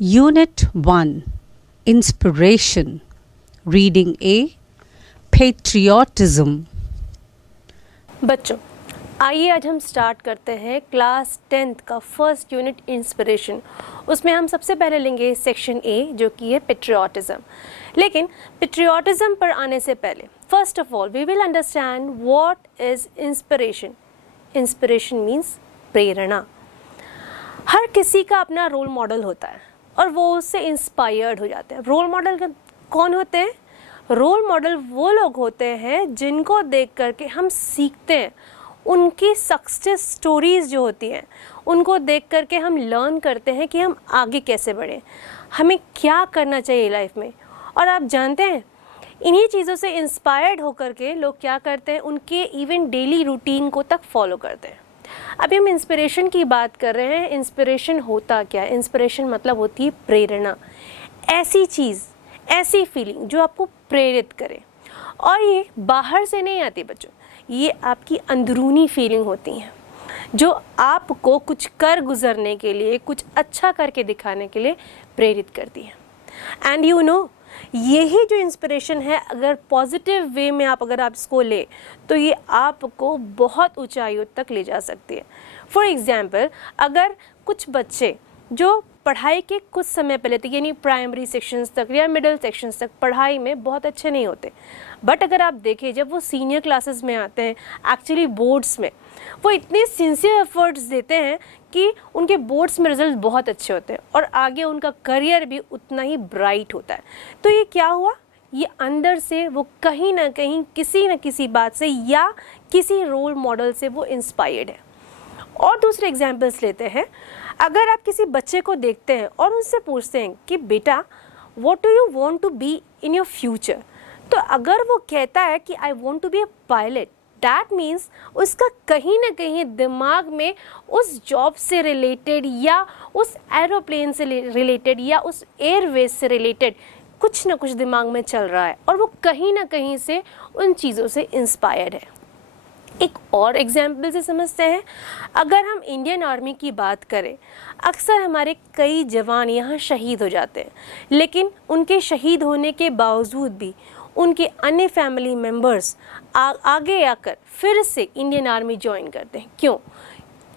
Unit 1 Inspiration. Reading A Patriotism. बच्चों, आइए आज हम स्टार्ट करते हैं क्लास 10th का फर्स्ट यूनिट इंस्पिरेशन। उसमें हम सबसे पहले लेंगे सेक्शन ए जो कि है पेट्रियाटिज्म। लेकिन पेट्रियाटिज्म पर आने से पहले first of all we will understand what is inspiration. Inspiration means प्रेरणा। हर किसी का अपना रोल मॉडल होता है और वो उससे इंस्पायर्ड हो जाते हैं। रोल मॉडल कौन होते हैं? रोल मॉडल वो लोग होते हैं जिनको देख करके हम सीखते हैं। उनकी सक्सेस स्टोरीज़ जो होती हैं उनको देख करके हम लर्न करते हैं कि हम आगे कैसे बढ़ें, हमें क्या करना चाहिए लाइफ में। और आप जानते हैं इन्हीं चीज़ों से इंस्पायर्ड होकर के लोग क्या करते हैं, उनके इवन डेली रूटीन को तक फॉलो करते हैं। अभी हम इंस्पिरेशन की बात कर रहे हैं। इंस्पिरेशन होता क्या है? इंस्पिरेशन मतलब होती है प्रेरणा। ऐसी चीज़, ऐसी फीलिंग जो आपको प्रेरित करे। और ये बाहर से नहीं आती बच्चों, ये आपकी अंदरूनी फीलिंग होती हैं जो आपको कुछ कर गुजरने के लिए, कुछ अच्छा करके दिखाने के लिए प्रेरित करती है। एंड यू नो, यही जो इंस्पिरेशन है अगर पॉजिटिव वे में आप इसको ले तो ये आपको बहुत ऊंचाइयों तक ले जा सकती है। फॉर एग्जाम्पल, अगर कुछ बच्चे जो पढ़ाई के कुछ समय पहले तक यानी प्राइमरी सेक्शंस तक या मिडिल सेक्शंस तक पढ़ाई में बहुत अच्छे नहीं होते, बट अगर आप देखें जब वो सीनियर क्लासेस में आते हैं, एक्चुअली बोर्ड्स में वो इतने सिंसियर एफर्ट्स देते हैं कि उनके बोर्ड्स में रिजल्ट बहुत अच्छे होते हैं और आगे उनका करियर भी उतना ही ब्राइट होता है। तो ये क्या हुआ? ये अंदर से वो कहीं ना कहीं किसी न किसी बात से या किसी रोल मॉडल से वो इंस्पायर्ड है। और दूसरे एग्जाम्पल्स लेते हैं। अगर आप किसी बच्चे को देखते हैं और उनसे पूछते हैं कि बेटा what do you want to be in your future, तो अगर वो कहता है कि I want to be a pilot, that means उसका कहीं ना कहीं दिमाग में उस जॉब से रिलेटेड या उस एरोप्लेन से रिलेटेड या उस एयरवेज से रिलेटेड कुछ ना कुछ दिमाग में चल रहा है और वो कहीं ना कहीं से उन चीज़ों से इंस्पायर्ड है। एक और एग्जाम्पल से समझते हैं। अगर हम इंडियन आर्मी की बात करें, अक्सर हमारे कई जवान यहाँ शहीद हो जाते हैं, लेकिन उनके शहीद होने के बावजूद भी उनके अन्य फैमिली मेम्बर्स आगे आकर फिर से इंडियन आर्मी ज्वाइन करते हैं। क्यों?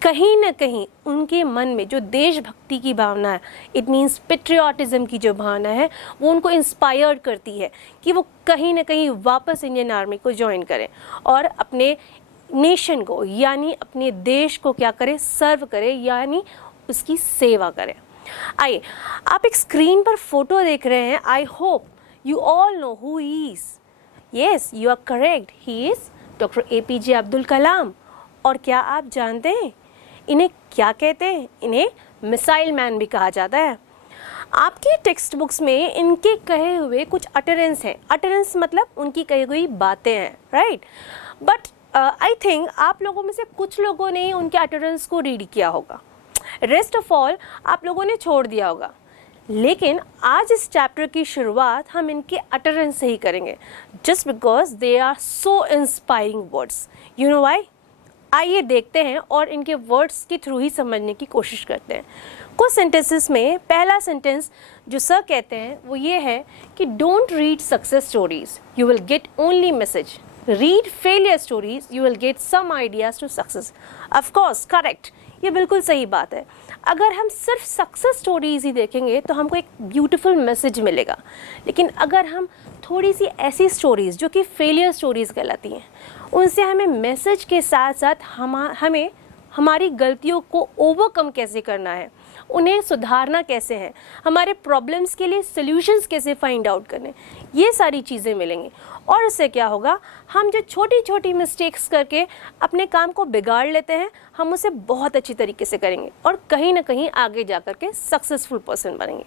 कहीं ना कहीं उनके मन में जो देशभक्ति की भावना है, इट मीन्स पेट्रियाटिज्म की जो भावना है, वो उनको इंस्पायर करती है कि वो कहीं ना कहीं वापस इंडियन आर्मी को ज्वाइन करें और अपने नेशन को यानी अपने देश को क्या करें, सर्व करें, यानी उसकी सेवा करें। आइए, आप एक स्क्रीन पर फोटो देख रहे हैं। I hope you all know who he is. Yes, you are correct. He is Dr. APJ Abdul Kalam. और क्या आप जानते हैं इन्हें क्या कहते हैं? इन्हें मिसाइल मैन भी कहा जाता है। आपकी टेक्स्ट बुक्स में इनके कहे हुए कुछ अटरेंस हैं। अटरेंस मतलब उनकी कही हुई बातें हैं, राइट? बट आई थिंक आप लोगों में से कुछ लोगों ने उनके अटरेंस को रीड किया होगा, रेस्ट ऑफ ऑल आप लोगों ने छोड़ दिया होगा। लेकिन आज इस चैप्टर की शुरुआत हम इनके अटरेंस से ही करेंगे, just because they are so inspiring words. You know why? आइए देखते हैं और इनके वर्ड्स के थ्रू ही समझने की कोशिश करते हैं। कुछ सेंटेंसेस में पहला सेंटेंस जो सर कहते हैं वो ये है कि don't read success stories, you will get only message. Read failure stories, you will get some ideas to success. Of course correct, ये बिल्कुल सही बात है। अगर हम सिर्फ सक्सेस स्टोरीज ही देखेंगे तो हमको एक ब्यूटीफुल मैसेज मिलेगा, लेकिन अगर हम थोड़ी सी ऐसी स्टोरीज जो कि फेलियर स्टोरीज कहलाती हैं, उनसे हमें मैसेज के साथ साथ हमें हमारी गलतियों को ओवरकम कैसे करना है, उन्हें सुधारना कैसे है, हमारे प्रॉब्लम्स के लिए सॉल्यूशंस कैसे फाइंड आउट करने, ये सारी चीज़ें मिलेंगी। और इससे क्या होगा, हम जो छोटी छोटी मिस्टेक्स करके अपने काम को बिगाड़ लेते हैं, हम उसे बहुत अच्छी तरीके से करेंगे और कहीं ना कहीं आगे जा कर के सक्सेसफुल पर्सन बनेंगे।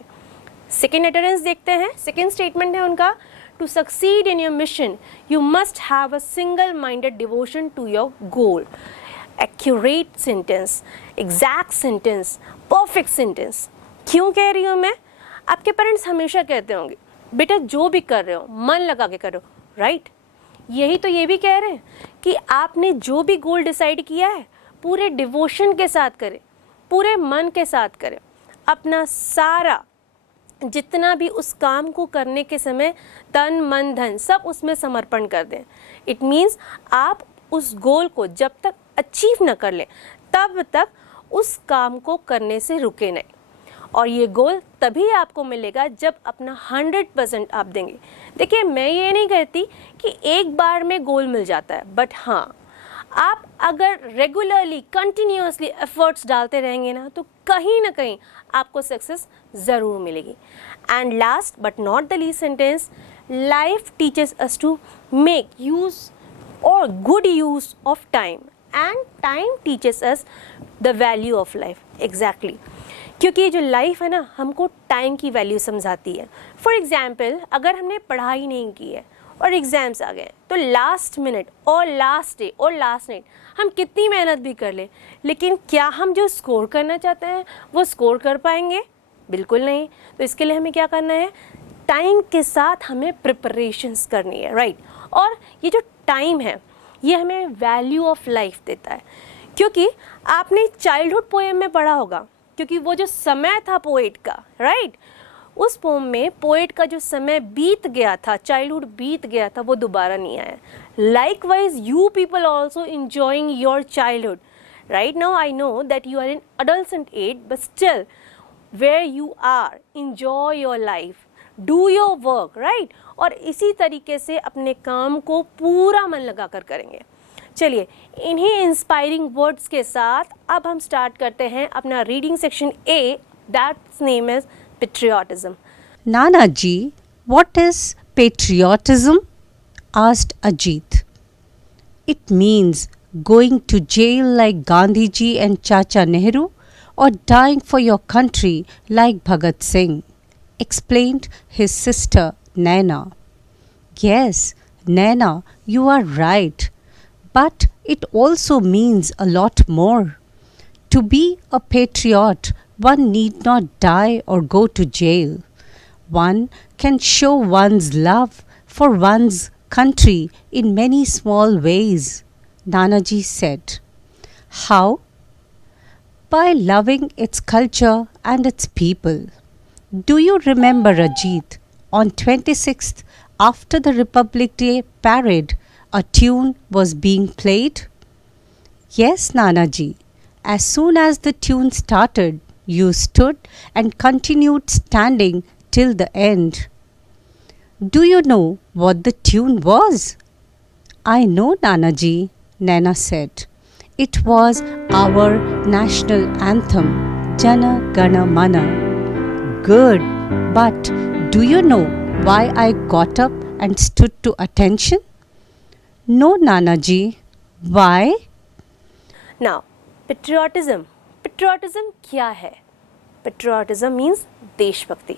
सेकेंड अटेरेंस देखते हैं। सेकेंड स्टेटमेंट है उनका, to succeed in your mission you must have a single minded devotion to your goal. Accurate sentence, exact sentence, perfect sentence. क्यों कह रही हूँ मैं? आपके पेरेंट्स हमेशा कहते होंगे बेटा जो भी कर रहे हो मन लगा के करो, राइट? यही तो ये भी कह रहे हैं कि आपने जो भी गोल डिसाइड किया है पूरे डिवोशन के साथ करें, पूरे मन के साथ करें, अपना सारा जितना भी उस काम को करने के समय तन मन धन सब उसमें समर्पण कर दें। इट मीन्स आप उस गोल को जब तक अचीव न कर लें तब तक उस काम को करने से रुके नहीं। और ये गोल तभी आपको मिलेगा जब अपना 100% आप देंगे। देखिए, मैं ये नहीं कहती कि एक बार में गोल मिल जाता है, बट हाँ, आप अगर रेगुलरली कंटिन्यूअसली एफर्ट्स डालते रहेंगे ना तो कहीं ना कहीं आपको सक्सेस ज़रूर मिलेगी। And last but not the least sentence, life teaches us to make use or good use of time and time teaches us the value of life. Exactly, क्योंकि ये जो लाइफ है ना हमको टाइम की वैल्यू समझाती है। फॉर एग्जाम्पल, अगर हमने पढ़ाई नहीं की है और एग्ज़ाम्स आ गए तो लास्ट मिनट और लास्ट डे और लास्ट नाइट हम कितनी मेहनत भी कर लें, लेकिन क्या हम जो स्कोर करना चाहते हैं वो स्कोर कर पाएंगे? बिल्कुल नहीं। तो इसके लिए हमें क्या करना है, टाइम के साथ हमें प्रिपरेशंस करनी है, राइट। और ये जो टाइम है ये हमें वैल्यू ऑफ लाइफ देता है, क्योंकि आपने चाइल्डहुड पोएम में पढ़ा होगा, क्योंकि वो जो समय था पोएट का, राइट, उस पोम में पोएट का जो समय बीत गया था, चाइल्डहुड बीत गया था, वो दोबारा नहीं आया। Likewise you people also enjoying your childhood. Right now I know that you are in adolescent age, but still where you are, enjoy your life, do your work, right. और इसी तरीके से अपने काम को पूरा मन लगा कर करेंगे। चलिए, इन्हीं इंस्पायरिंग वर्ड्स के साथ अब हम स्टार्ट करते हैं अपना reading section A, that's name is patriotism. Nana ji, what is patriotism? Asked Ajit. It means going to jail like Gandhi ji and Chacha Nehru, or dying for your country like Bhagat Singh, explained his sister Naina. Yes, Naina, you are right. But it also means a lot more. To be a patriot, one need not die or go to jail. One can show one's love for one's country in many small ways, Nanaji said. How? By loving its culture and its people. Do you remember, Ajit, on 26th, after the Republic Day parade, a tune was being played? Yes, Nanaji. As soon as the tune started, you stood and continued standing till the end. Do you know what the tune was? I know, Nanaji, Naina said. It was our national anthem, Jana Gana Mana. Good, but do you know why I got up and stood to attention? No, Nanaji. Why? Now, patriotism. Patriotism क्या है? Patriotism means देशभक्ति।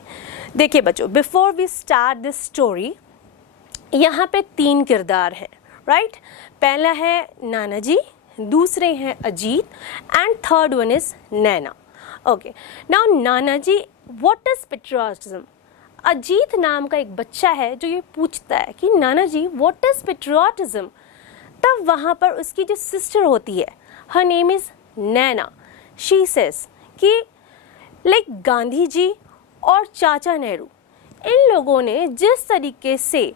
देखिए बच्चों, before we start this story, यहाँ पे 3 किरदार हैं, right. पहला है नाना जी, दूसरे हैं Ajit, and third one is Naina. Okay, now Nana ji, what is patriotism? Ajit नाम का एक बच्चा है जो ये पूछता है कि नाना जी व्हाट इज पेट्रियाटिज्म। तब वहाँ पर उसकी जो सिस्टर होती है, her name is Naina, she says कि लाइक गांधी जी और चाचा नेहरू, इन लोगों ने जिस तरीके से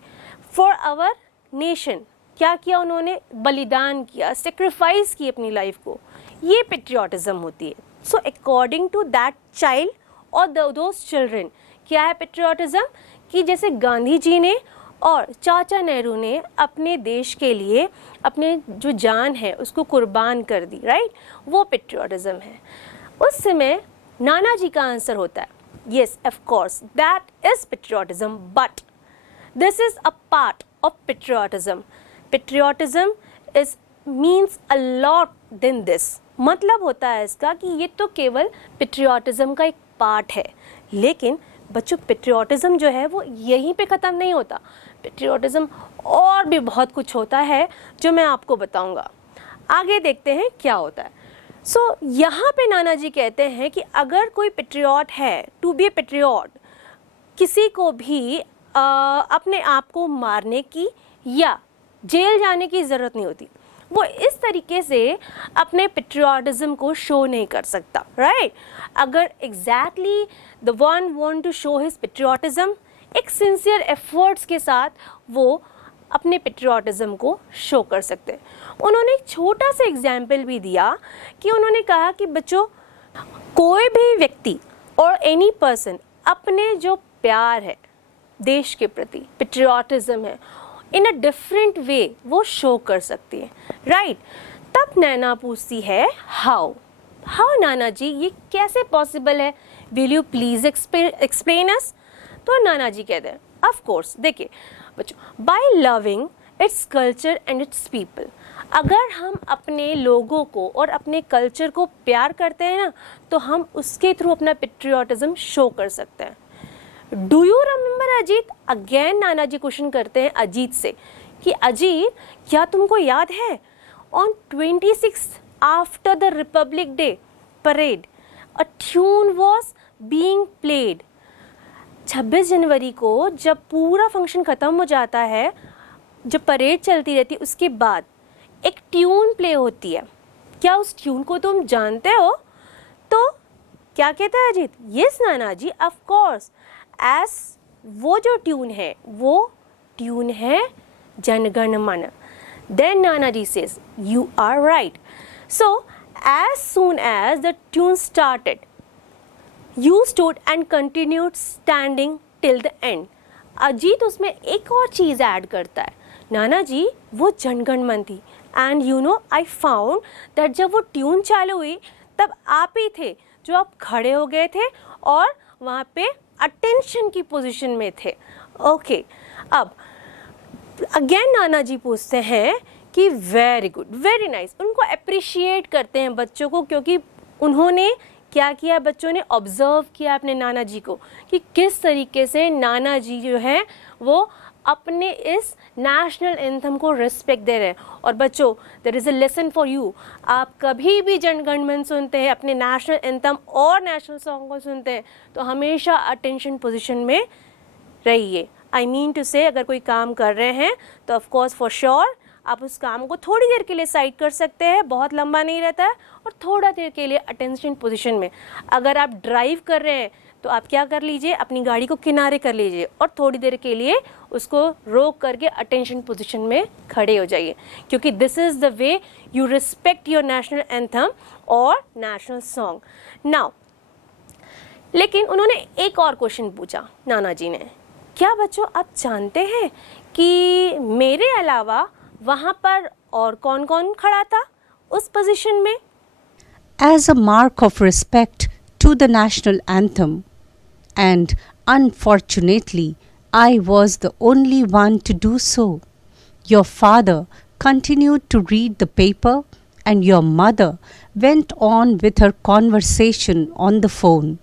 फॉर आवर नेशन क्या किया, उन्होंने बलिदान किया, सेक्रीफाइस की अपनी लाइफ को, ये पेट्रियाटिज्म होती है। So according to that child और दोज चिल्ड्रन, क्या है पेट्रियाटिज्म? कि जैसे गांधी जी ने और चाचा नेहरू ने अपने देश के लिए अपने जो जान है उसको कुर्बान कर दी, राइट, वो पेट्रियाटिज्म है। उस समय नाना जी का आंसर होता है, yes, of course, that is patriotism, but this is a part of patriotism. Patriotism is means a lot than this. मतलब होता है इसका कि ये तो केवल पेट्रियाटिज्म का एक पार्ट है, लेकिन बच्चों पेट्रियाटिज्म जो है वो यहीं पे ख़त्म नहीं होता। पेट्रियाटिज्म और भी बहुत कुछ होता है जो मैं आपको बताऊंगा। आगे देखते हैं क्या होता है। सो यहाँ पे नाना जी कहते हैं कि अगर कोई पेट्रियट है, टू बी ए पेट्रियट, किसी को भी अपने आप को मारने की या जेल जाने की ज़रूरत नहीं होती। वो इस तरीके से अपने पेट्रियाटिज्म को शो नहीं कर सकता, राइट? अगर exactly the one want to show his patriotism, एक सिंसियर एफर्ट्स के साथ वो अपने पेट्रियाटिज्म को शो कर सकते हैं। उन्होंने एक छोटा सा एग्जाम्पल भी दिया कि उन्होंने कहा कि बच्चों, कोई भी व्यक्ति और एनी पर्सन अपने जो प्यार है देश के प्रति, पेट्रियाटिज्म है, इन अ डिफरेंट वे वो शो कर सकती है, राइट? तब नैना पूछती है हाउ नाना जी, ये कैसे पॉसिबल है? Will you please explain us? तो नाना जी कहते हैं ऑफ कोर्स, देखिए बच्चों, by loving its culture and its people, अगर हम अपने लोगों को और अपने कल्चर को प्यार करते हैं ना, तो हम उसके थ्रू अपना पेट्रियाटिज्म शो कर सकते हैं। Do you remember Ajit? Again Nana ji question करते हैं अजीत से कि अजीत, क्या तुमको याद है on 26 after the Republic day parade a tune was being played? 26 जनवरी को जब पूरा फंक्शन ख़त्म हो जाता है, जब परेड चलती रहती है, उसके बाद एक ट्यून प्ले होती है। क्या उस ट्यून को तुम जानते हो? तो क्या कहता है Ajit? Yes Nana ji, of course, S वो जो ट्यून है वो ट्यून है जनगण मन। देन नाना जी says you are right. So as soon as the tune started you stood and continued standing till the end. Ajit उसमें एक और चीज़ ऐड करता है, नाना जी वो जनगण मन थी, and you know I found that जब वो ट्यून चालू हुई तब आप ही थे जो आप खड़े हो गए थे और वहाँ पे अटेंशन की पोजीशन में थे। ओके, अब अगेन नाना जी पूछते हैं कि वेरी गुड, वेरी नाइस, उनको अप्रिशिएट करते हैं बच्चों को, क्योंकि उन्होंने क्या किया, बच्चों ने ऑब्जर्व किया अपने नाना जी को कि किस तरीके से नाना जी जो है वो अपने इस नेशनल एंथम को रिस्पेक्ट दे रहे हैं। और बच्चों, there is a lesson for you, आप कभी भी जनगण मन सुनते हैं, अपने नेशनल एंथम और नेशनल सॉन्ग को सुनते हैं, तो हमेशा अटेंशन पोजीशन में रहिए। आई मीन टू से, अगर कोई काम कर रहे हैं तो ऑफ कोर्स फॉर श्योर आप उस काम को थोड़ी देर के लिए साइड कर सकते हैं, बहुत लंबा नहीं रहता है, और थोड़ा देर के लिए अटेंशन पोजीशन में। अगर आप ड्राइव कर रहे हैं तो आप क्या कर लीजिए, अपनी गाड़ी को किनारे कर लीजिए और थोड़ी देर के लिए उसको रोक करके अटेंशन पोजीशन में खड़े हो जाइए, क्योंकि this is the way you respect your national anthem और नेशनल सॉन्ग। नाउ लेकिन उन्होंने एक और क्वेश्चन पूछा नाना जी ने, क्या बच्चों आप जानते हैं कि मेरे अलावा वहाँ पर और कौन कौन खड़ा था उस पोजीशन में? As a mark of respect to the national anthem, and unfortunately, I was the only one to do so. Your father continued to read the paper, and your mother went on with her conversation on the phone.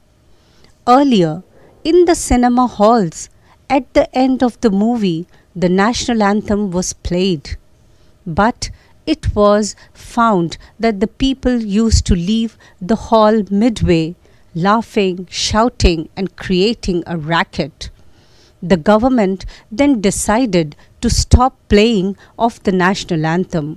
Earlier, in the cinema halls, at the end of the movie, the national anthem was played. But it was found that the people used to leave the hall midway, laughing, shouting, and creating a racket. The government then decided to stop playing of the national anthem.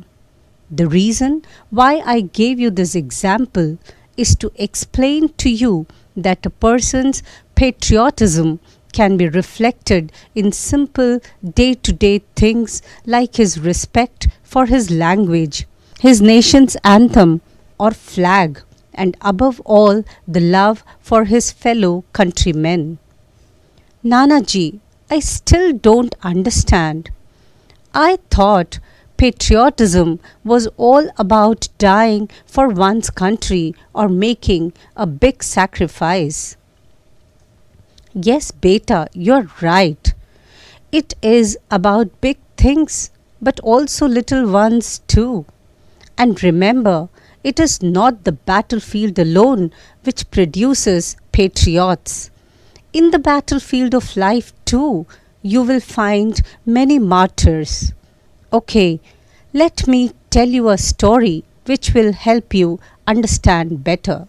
The reason why I gave you this example is to explain to you that a person's patriotism can be reflected in simple day-to-day things like his respect for his language, his nation's anthem or flag, and above all, the love for his fellow countrymen. Nana ji, I still don't understand. I thought patriotism was all about dying for one's country or making a big sacrifice. Yes, beta, you're right. It is about big things, but also little ones too. And remember, it is not the battlefield alone which produces patriots. In the battlefield of life too, you will find many martyrs. Okay, let me tell you a story which will help you understand better.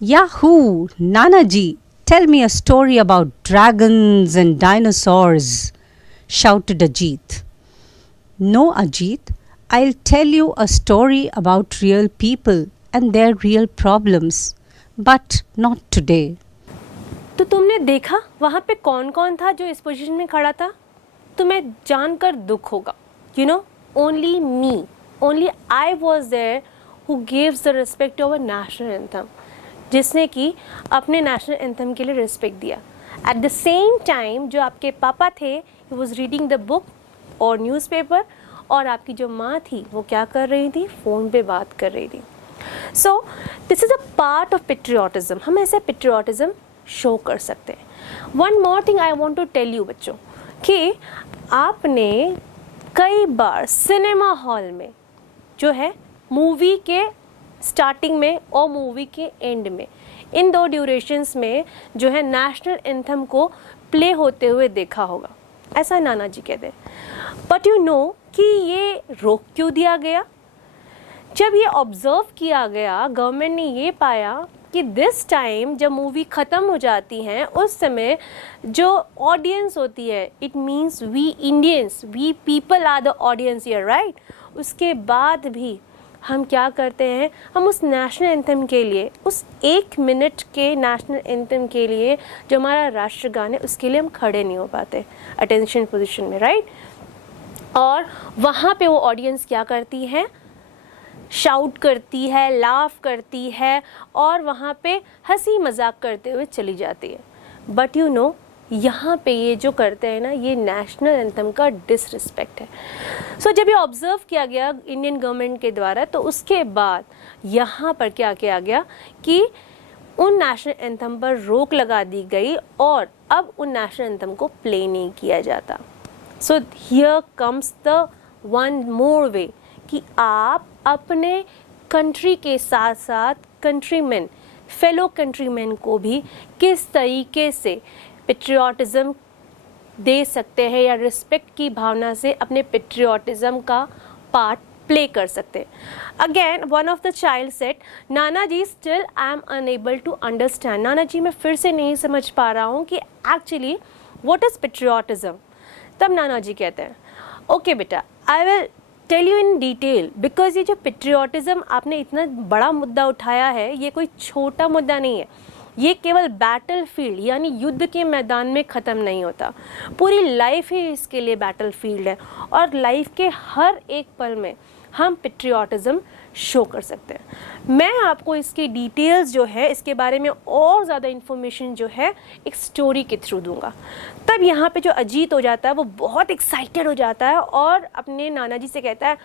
Yahoo! Nana ji, tell me a story about dragons and dinosaurs, shouted Ajit. No, Ajit, I'll tell you a story about real people and their real problems, but not today. तो तुमने देखा वहाँ पे कौन कौन था जो इस पोजीशन में खड़ा था? तुम्हें जानकर दुख होगा. You know, only me, only I was there who gives the respect to our national anthem. जिसने कि अपने नेशनल एंथम के लिए रिस्पेक्ट दिया. एट द सेम टाइम जो आपके पापा थे, he was reading the book और न्यूज़पेपर, और आपकी जो माँ थी वो क्या कर रही थी? फ़ोन पे बात कर रही थी. So this is a part of patriotism. हम ऐसे पेट्रियाटिज़म शो कर सकते हैं. One more thing I want to tell you बच्चों, कि आपने कई बार सिनेमा हॉल में जो है मूवी के स्टार्टिंग में और मूवी के एंड में, इन दो ड्यूरेशंस में जो है नेशनल एंथम को प्ले होते हुए देखा होगा. ऐसा नाना जी कहते हैं. बट यू नो कि ये रोक क्यों दिया गया? जब ये ऑब्जर्व किया गया, गवर्नमेंट ने ये पाया कि दिस टाइम जब मूवी ख़त्म हो जाती हैं, उस समय जो ऑडियंस होती है, it means we Indians, we people are the audience here, right? उसके बाद भी हम क्या करते हैं? हम उस नेशनल एंथम के लिए, उस 1 मिनट के नेशनल एंथम के लिए जो हमारा राष्ट्रगान है, उसके लिए हम खड़े नहीं हो पाते अटेंशन पोजीशन में, राइट? और वहाँ पे वो ऑडियंस क्या करती है? शाउट करती है, लाफ करती है, और वहाँ पे हंसी मजाक करते हुए चली जाती है. बट यू नो, यहाँ पे ये जो करते हैं ना, ये नेशनल एंथम का डिसरिस्पेक्ट है. सो जब ये ऑब्जर्व किया गया इंडियन गवर्नमेंट के द्वारा, तो उसके बाद यहाँ पर क्या किया गया कि उन नेशनल एंथम पर रोक लगा दी गई, और अब उन नेशनल एंथम को प्ले नहीं किया जाता. So here comes the one more way कि आप अपने कंट्री के साथ साथ कंट्रीमैन, फेलो कंट्रीमैन को भी किस तरीके से पेट्रियाटिज़म दे सकते हैं, या रिस्पेक्ट की भावना से अपने पेट्रियाटिज़म का पार्ट प्ले कर सकते हैं. Again one of the child set, नाना जी still I am unable to understand. नाना जी मैं फिर से नहीं समझ पा रहा हूँ कि एक्चुअली व्हाट इज़ पेट्रियाटिज़म. तब नाना जी कहते हैं, ओके बेटा, I will tell you in detail, because ये जो पेट्रियाटिज़म आपने इतना बड़ा मुद्दा उठाया है, ये कोई छोटा मुद्दा नहीं है. ये केवल बैटल फील्ड यानी युद्ध के मैदान में ख़त्म नहीं होता. पूरी लाइफ ही इसके लिए बैटल फील्ड है, और लाइफ के हर एक पल में हम पेट्रियाटिज़म शो कर सकते हैं. मैं आपको इसकी डिटेल्स जो है, इसके बारे में और ज़्यादा इन्फॉर्मेशन जो है एक स्टोरी के थ्रू दूंगा. तब यहाँ पे जो अजीत हो जाता है वो बहुत एक्साइटेड हो जाता है और अपने नाना जी से कहता है,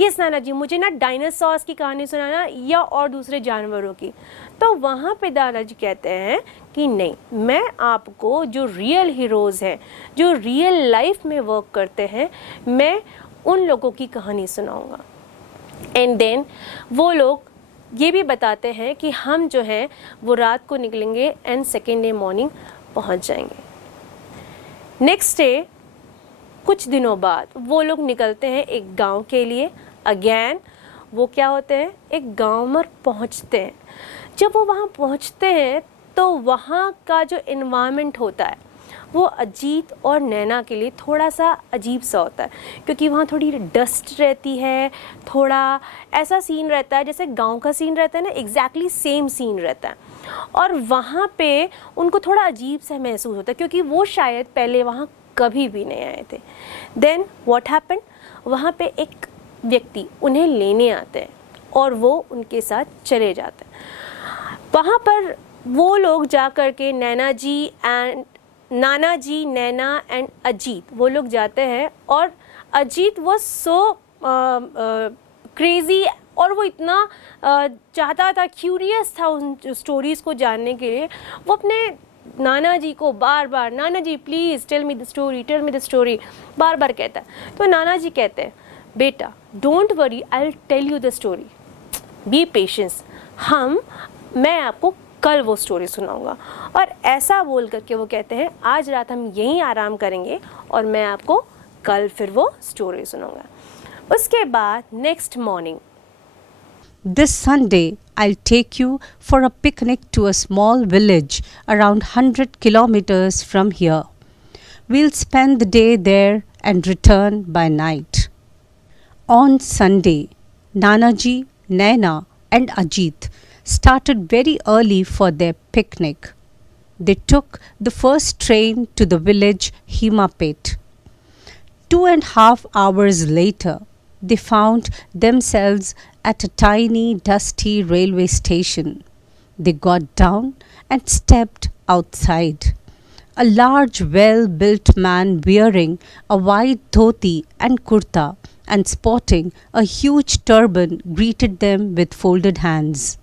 यस नाना जी, मुझे ना डायनासोर्स की कहानी सुनाना या और दूसरे जानवरों की. तो वहाँ पे दादाजी कहते हैं कि नहीं, मैं आपको जो रियल हीरोज़ हैं, जो रियल लाइफ में वर्क करते हैं, मैं उन लोगों की कहानी सुनाऊंगा. एंड देन वो लोग ये भी बताते हैं कि हम जो हैं वो रात को निकलेंगे एंड सेकेंड डे मॉर्निंग पहुंच जाएंगे. नेक्स्ट डे कुछ दिनों बाद वो लोग निकलते हैं एक गांव के लिए. अगेन वो क्या होते हैं? एक गांव में पहुंचते हैं. जब वो वहाँ पहुँचते हैं तो वहाँ का जो इन्वायरमेंट होता है वो अजीत और नैना के लिए थोड़ा सा अजीब सा होता है, क्योंकि वहाँ थोड़ी डस्ट रहती है, थोड़ा ऐसा सीन रहता है जैसे गांव का सीन रहता है ना, एग्जैक्टली सेम सीन रहता है. और वहाँ पे उनको थोड़ा अजीब सा महसूस होता है, क्योंकि वो शायद पहले वहाँ कभी भी नहीं आए थे. देन व्हाट हैपेंड, वहाँ पे एक व्यक्ति उन्हें लेने आते हैं और वो उनके साथ चले जाते हैं. वहाँ पर वो लोग जा कर के नाना जी, नैना एंड अजीत, वो लोग जाते हैं. और अजीत वो सो क्रेज़ी, और वो इतना चाहता था, क्यूरियस था उन स्टोरीज़ को जानने के लिए. वो अपने नाना जी को बार बार, नाना जी please tell me the story, tell me the story, बार बार कहता है. तो नाना जी कहते हैं, बेटा don't worry, I will tell you the story, be patience, मैं आपको कल वो स्टोरी सुनाऊंगा. और ऐसा बोल करके वो कहते हैं, आज रात हम यहीं आराम करेंगे और मैं आपको कल फिर वो स्टोरी सुनाऊंगा. उसके बाद next morning, This Sunday, I'll take you for a picnic to a small village around 100 kilometers from here. We'll spend the day there and return by night. On Sunday, Nanaji, Naina, and Ajit started very early for their picnic. They took the first train to the village Himapet. 2.5 hours later, they found themselves at a tiny, dusty railway station. They got down and stepped outside. A large, well built man wearing a white dhoti and kurta and sporting a huge turban greeted them with folded hands.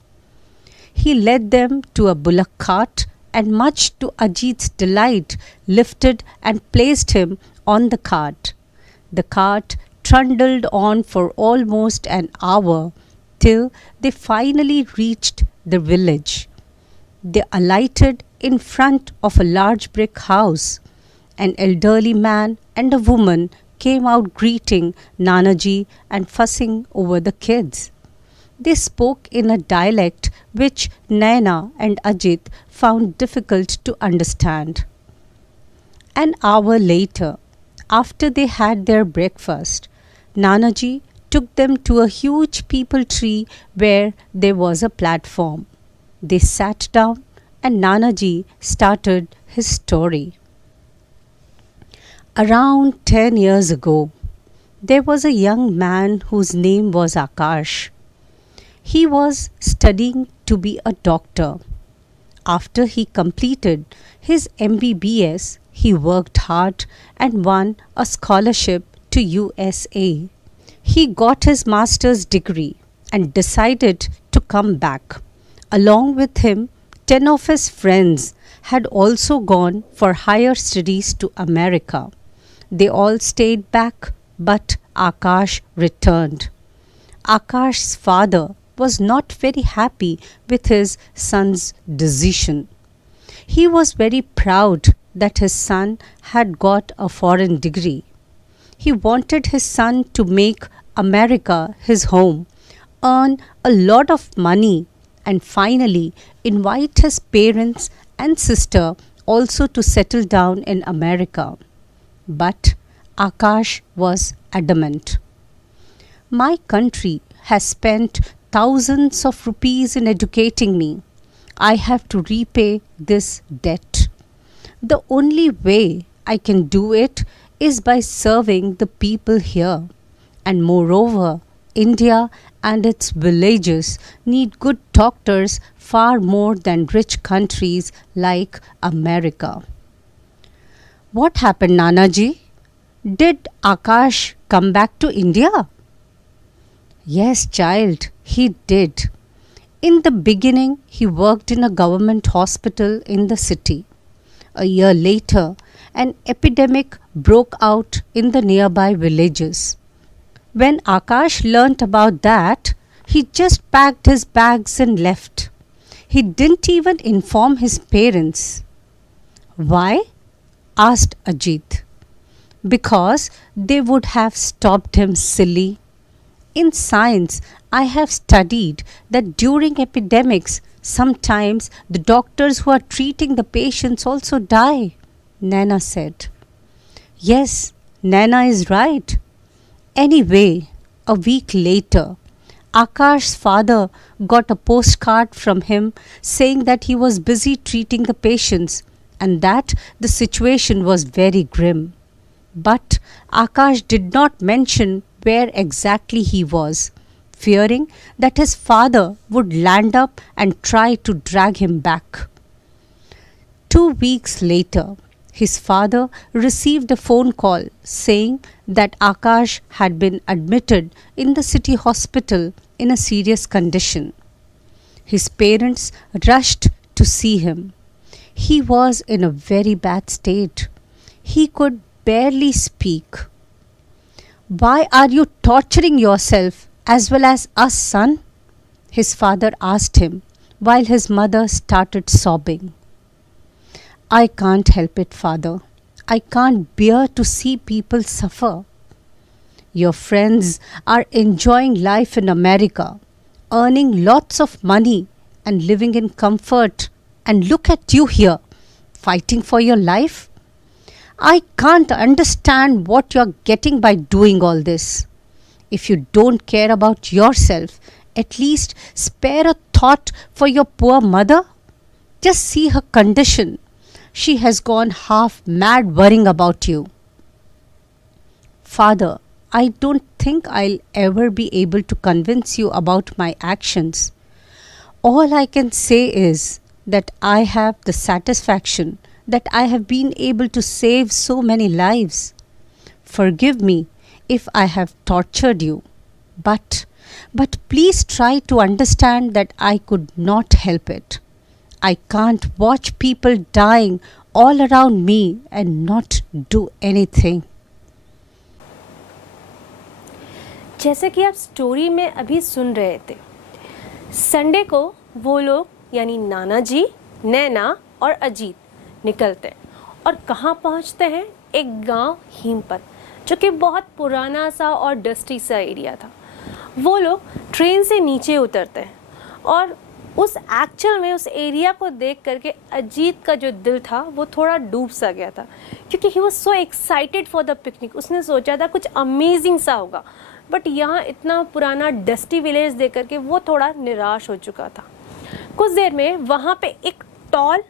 He led them to a bullock cart and, much to Ajit's delight, lifted and placed him on the cart. The cart trundled on for almost an hour till they finally reached the village. They alighted in front of a large brick house. An elderly man and a woman came out greeting Nanaji and fussing over the kids. They spoke in a dialect which Naina and Ajit found difficult to understand. An hour later, after they had their breakfast, Nanaji took them to a huge peepal tree where there was a platform. They sat down and Nanaji started his story. Around 10 years ago, there was a young man whose name was Akash. He was studying to be a doctor. After he completed his MBBS, he worked hard and won a scholarship to USA. He got his master's degree and decided to come back. Along with him, 10 of his friends had also gone for higher studies to America. They all stayed back, but Akash returned. Akash's father was not very happy with his son's decision. He was very proud that his son had got a foreign degree. He wanted his son to make America his home, earn a lot of money, and finally invite his parents and sister also to settle down in America. But Akash was adamant. My country has spent thousands of rupees in educating me. I have to repay this debt. The only way I can do it is by serving the people here. And moreover, India and its villages need good doctors far more than rich countries like America. What happened, Nanaji? Did Akash come back to India? Yes, child, he did. In the beginning, he worked in a government hospital in the city. A year later, an epidemic broke out in the nearby villages. When Akash learnt about that, he just packed his bags and left. He didn't even inform his parents. Why? Asked Ajit. Because they would have stopped him, silly. In science, I have studied that during epidemics, sometimes the doctors who are treating the patients also die, Naina said. Yes, Naina is right. Anyway, a week later, Akash's father got a postcard from him saying that he was busy treating the patients and that the situation was very grim. But Akash did not mention where exactly he was, fearing that his father would land up and try to drag him back. 2 weeks later, his father received a phone call saying that Akash had been admitted in the city hospital in a serious condition. His parents rushed to see him. He was in a very bad state. He could barely speak. Why are you torturing yourself as well as us, son? His father asked him while his mother started sobbing. I can't help it, father. I can't bear to see people suffer. Your friends are enjoying life in America, earning lots of money and living in comfort. And look at you here, fighting for your life. I can't understand what you're getting by doing all this. If you don't care about yourself, at least spare a thought for your poor mother. Just see her condition. She has gone half mad worrying about you. Father, I don't think I'll ever be able to convince you about my actions. All I can say is that I have the satisfaction that I have been able to save so many lives. Forgive me if I have tortured you, but please try to understand that I could not help it. I can't watch people dying all around me and not do anything. जैसे कि आप story में अभी सुन रहे थे, Sunday को वो लोग यानी नाना जी, नैना और अजीत निकलते हैं और कहाँ पहुँचते हैं? एक गांव हीमपत, जो कि बहुत पुराना सा और डस्टी सा एरिया था। वो लोग ट्रेन से नीचे उतरते हैं और उस एक्चुअल में उस एरिया को देख करके अजीत का जो दिल था वो थोड़ा डूब सा गया था, क्योंकि he was so excited for the picnic. उसने सोचा था कुछ अमेजिंग सा होगा, बट यहाँ इतना पुराना डस्टी विलेज देख करके वो थोड़ा निराश हो चुका था। कुछ देर में वहाँ पे एक टॉल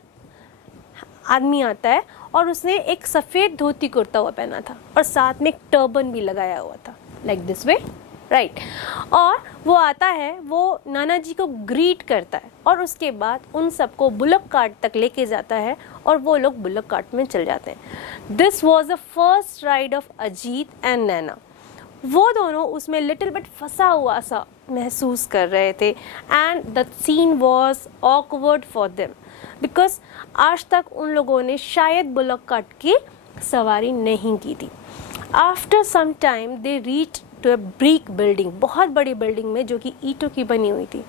आदमी आता है और उसने एक सफ़ेद धोती कुर्ता हुआ पहना था और साथ में एक टर्बन भी लगाया हुआ था, लाइक दिस वे, राइट। और वो आता है, वो नाना जी को ग्रीट करता है और उसके बाद उन सबको बुलक कार्ट तक लेके जाता है और वो लोग बुलक कार्ट में चल जाते हैं। This was the first ride of Ajit and Naina. वो दोनों उसमें लिटिल बिट फंसा हुआ सा महसूस कर रहे थे and the scene was awkward for them, because आज तक उन लोगों ने शायद बुलक कार्ट की सवारी नहीं की थी। After some time they reach to a brick building, बहुत बड़ी बिल्डिंग में जो कि ईंटों की बनी हुई थी।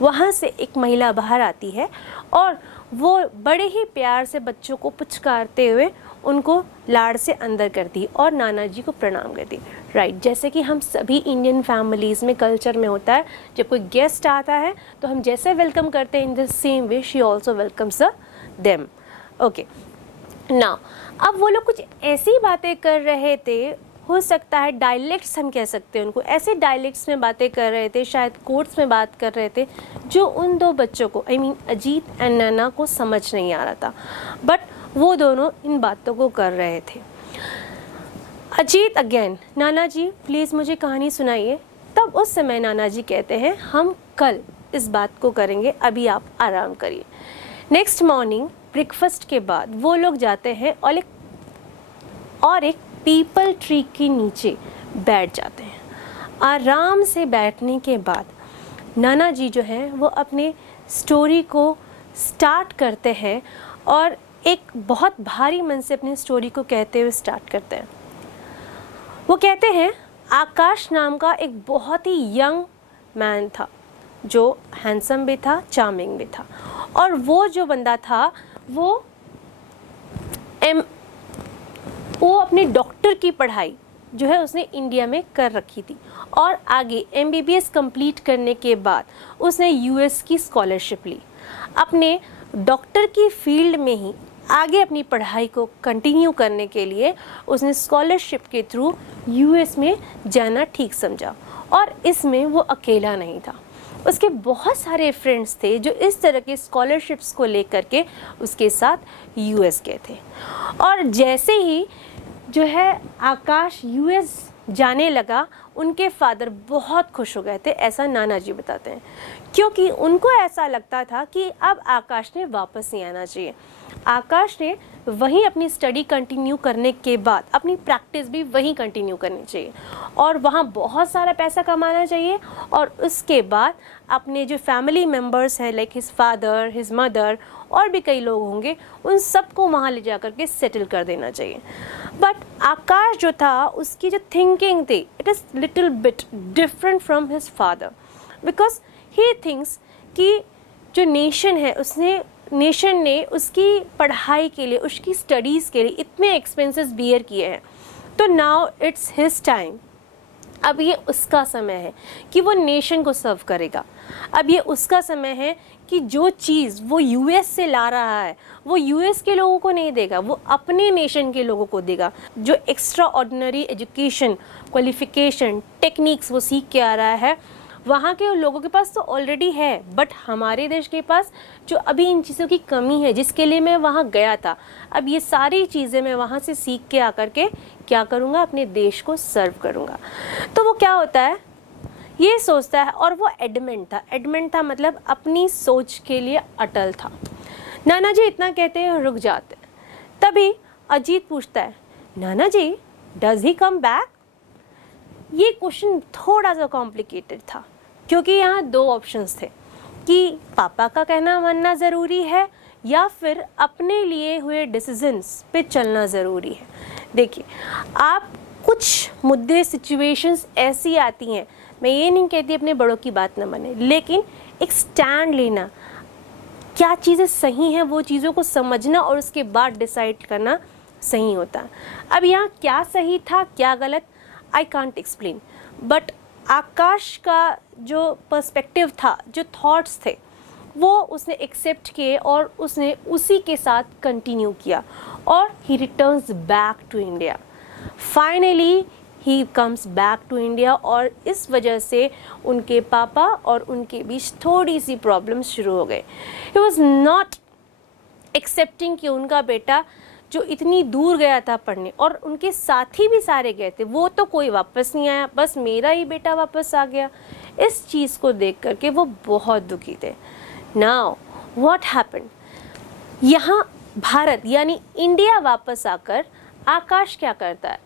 वहाँ से एक महिला बाहर आती है और वो बड़े ही प्यार से बच्चों को पुचकारते हुए उनको लाड़ से अंदर करती और नाना जी को प्रणाम करती, राइट। जैसे कि हम सभी इंडियन फैमिलीज़ में कल्चर में होता है, जब कोई गेस्ट आता है तो हम जैसे वेलकम करते हैं, in the same way she also welcomes them. Okay, now अब वो लोग कुछ ऐसी बातें कर रहे थे, हो सकता है डायलेक्ट्स हम कह सकते हैं उनको, ऐसे डायलेक्ट्स में बातें कर रहे थे, शायद कोड्स में बात कर रहे थे, जो उन दो बच्चों को, आई मीन अजीत एंड नैना को समझ नहीं आ रहा था, बट वो दोनों इन बातों को कर रहे थे। अजीत अगेन, नाना जी प्लीज़ मुझे कहानी सुनाइए। तब उस समय नाना जी कहते हैं हम कल इस बात को करेंगे, अभी आप आराम करिए। नेक्स्ट मॉर्निंग ब्रेकफास्ट के बाद वो लोग जाते हैं और एक पीपल ट्री के नीचे बैठ जाते हैं। आराम से बैठने के बाद नाना जी जो हैं वो अपने स्टोरी को स्टार्ट करते हैं और एक बहुत भारी मन से अपनी स्टोरी को कहते हुए स्टार्ट करते हैं। वो कहते हैं आकाश नाम का एक बहुत ही यंग मैन था, जो हैंडसम भी था, चार्मिंग भी था, और वो जो बंदा था वो अपने डॉक्टर की पढ़ाई जो है उसने इंडिया में कर रखी थी और आगे MBBS कंप्लीट करने के बाद उसने US की स्कॉलरशिप ली। अपने डॉक्टर की फील्ड में ही आगे अपनी पढ़ाई को कंटिन्यू करने के लिए उसने स्कॉलरशिप के थ्रू US में जाना ठीक समझा, और इसमें वो अकेला नहीं था। उसके बहुत सारे फ्रेंड्स थे जो इस तरह के स्कॉलरशिप्स को लेकर के उसके साथ US गए थे। और जैसे ही जो है आकाश US जाने लगा, उनके फादर बहुत खुश हो गए थे, ऐसा नाना जी बताते हैं, क्योंकि उनको ऐसा लगता था कि अब आकाश ने वापस नहीं आना चाहिए। आकाश ने वहीं अपनी स्टडी कंटिन्यू करने के बाद अपनी प्रैक्टिस भी वहीं कंटिन्यू करनी चाहिए और वहाँ बहुत सारा पैसा कमाना चाहिए, और उसके बाद अपने जो फैमिली मेम्बर्स हैं like his father, his mother और भी कई लोग होंगे, उन सबको वहाँ ले जा करके सेटल कर देना चाहिए। बट आकाश जो था, उसकी जो थिंकिंग थी, it is little bit different from his father, because he thinks कि जो नेशन है, नेशन ने उसकी पढ़ाई के लिए, उसकी स्टडीज़ के लिए इतने एक्सपेंसेस बियर किए हैं, तो नाउ इट्स हिज टाइम अब ये उसका समय है कि वो नेशन को सर्व करेगा। अब ये उसका समय है कि जो चीज़ वो यूएस से ला रहा है वो यूएस के लोगों को नहीं देगा, वो अपने नेशन के लोगों को देगा। जो extra ordinary education, qualification, techniques वो सीख के आ रहा है, वहाँ के लोगों के पास तो ऑलरेडी है, बट हमारे देश के पास जो अभी इन चीज़ों की कमी है, जिसके लिए मैं वहाँ गया था, अब ये सारी चीज़ें मैं वहाँ से सीख के आकर के क्या करूँगा, अपने देश को सर्व करूँगा। तो वो क्या होता है, ये सोचता है, और वो एडमेंट था मतलब अपनी सोच के लिए अटल था। नाना जी इतना कहते हैं, रुक जाते हैं। तभी अजीत पूछता है, नाना जी डज ही कम बैक? ये क्वेश्चन थोड़ा सा कॉम्प्लिकेटेड था, क्योंकि यहाँ दो ऑप्शंस थे कि पापा का कहना मानना ज़रूरी है या फिर अपने लिए हुए डिसीजंस पे चलना ज़रूरी है। देखिए, आप कुछ मुद्दे, सिचुएशंस ऐसी आती हैं, मैं ये नहीं कहती अपने बड़ों की बात ना माने, लेकिन एक स्टैंड लेना, क्या चीज़ें सही हैं वो चीज़ों को समझना और उसके बाद डिसाइड करना सही होता है। अब यहाँ क्या सही था क्या गलत, आई कांट एक्सप्लेन, बट आकाश का जो पर्सपेक्टिव था, जो थॉट्स थे, वो उसने एक्सेप्ट किए और उसने उसी के साथ कंटिन्यू किया और he returns back to India. Finally he comes back to India, और इस वजह से उनके पापा और उनके बीच थोड़ी सी प्रॉब्लम शुरू हो गए। ही वॉज नॉट एक्सेप्टिंग कि उनका बेटा जो इतनी दूर गया था पढ़ने, और उनके साथी भी सारे गए थे, वो तो कोई वापस नहीं आया, बस मेरा ही बेटा वापस आ गया। इस चीज़ को देख करके वो बहुत दुखी थे। नाउ व्हाट हैपेंड, यहाँ भारत यानी इंडिया वापस आकर आकाश क्या करता है,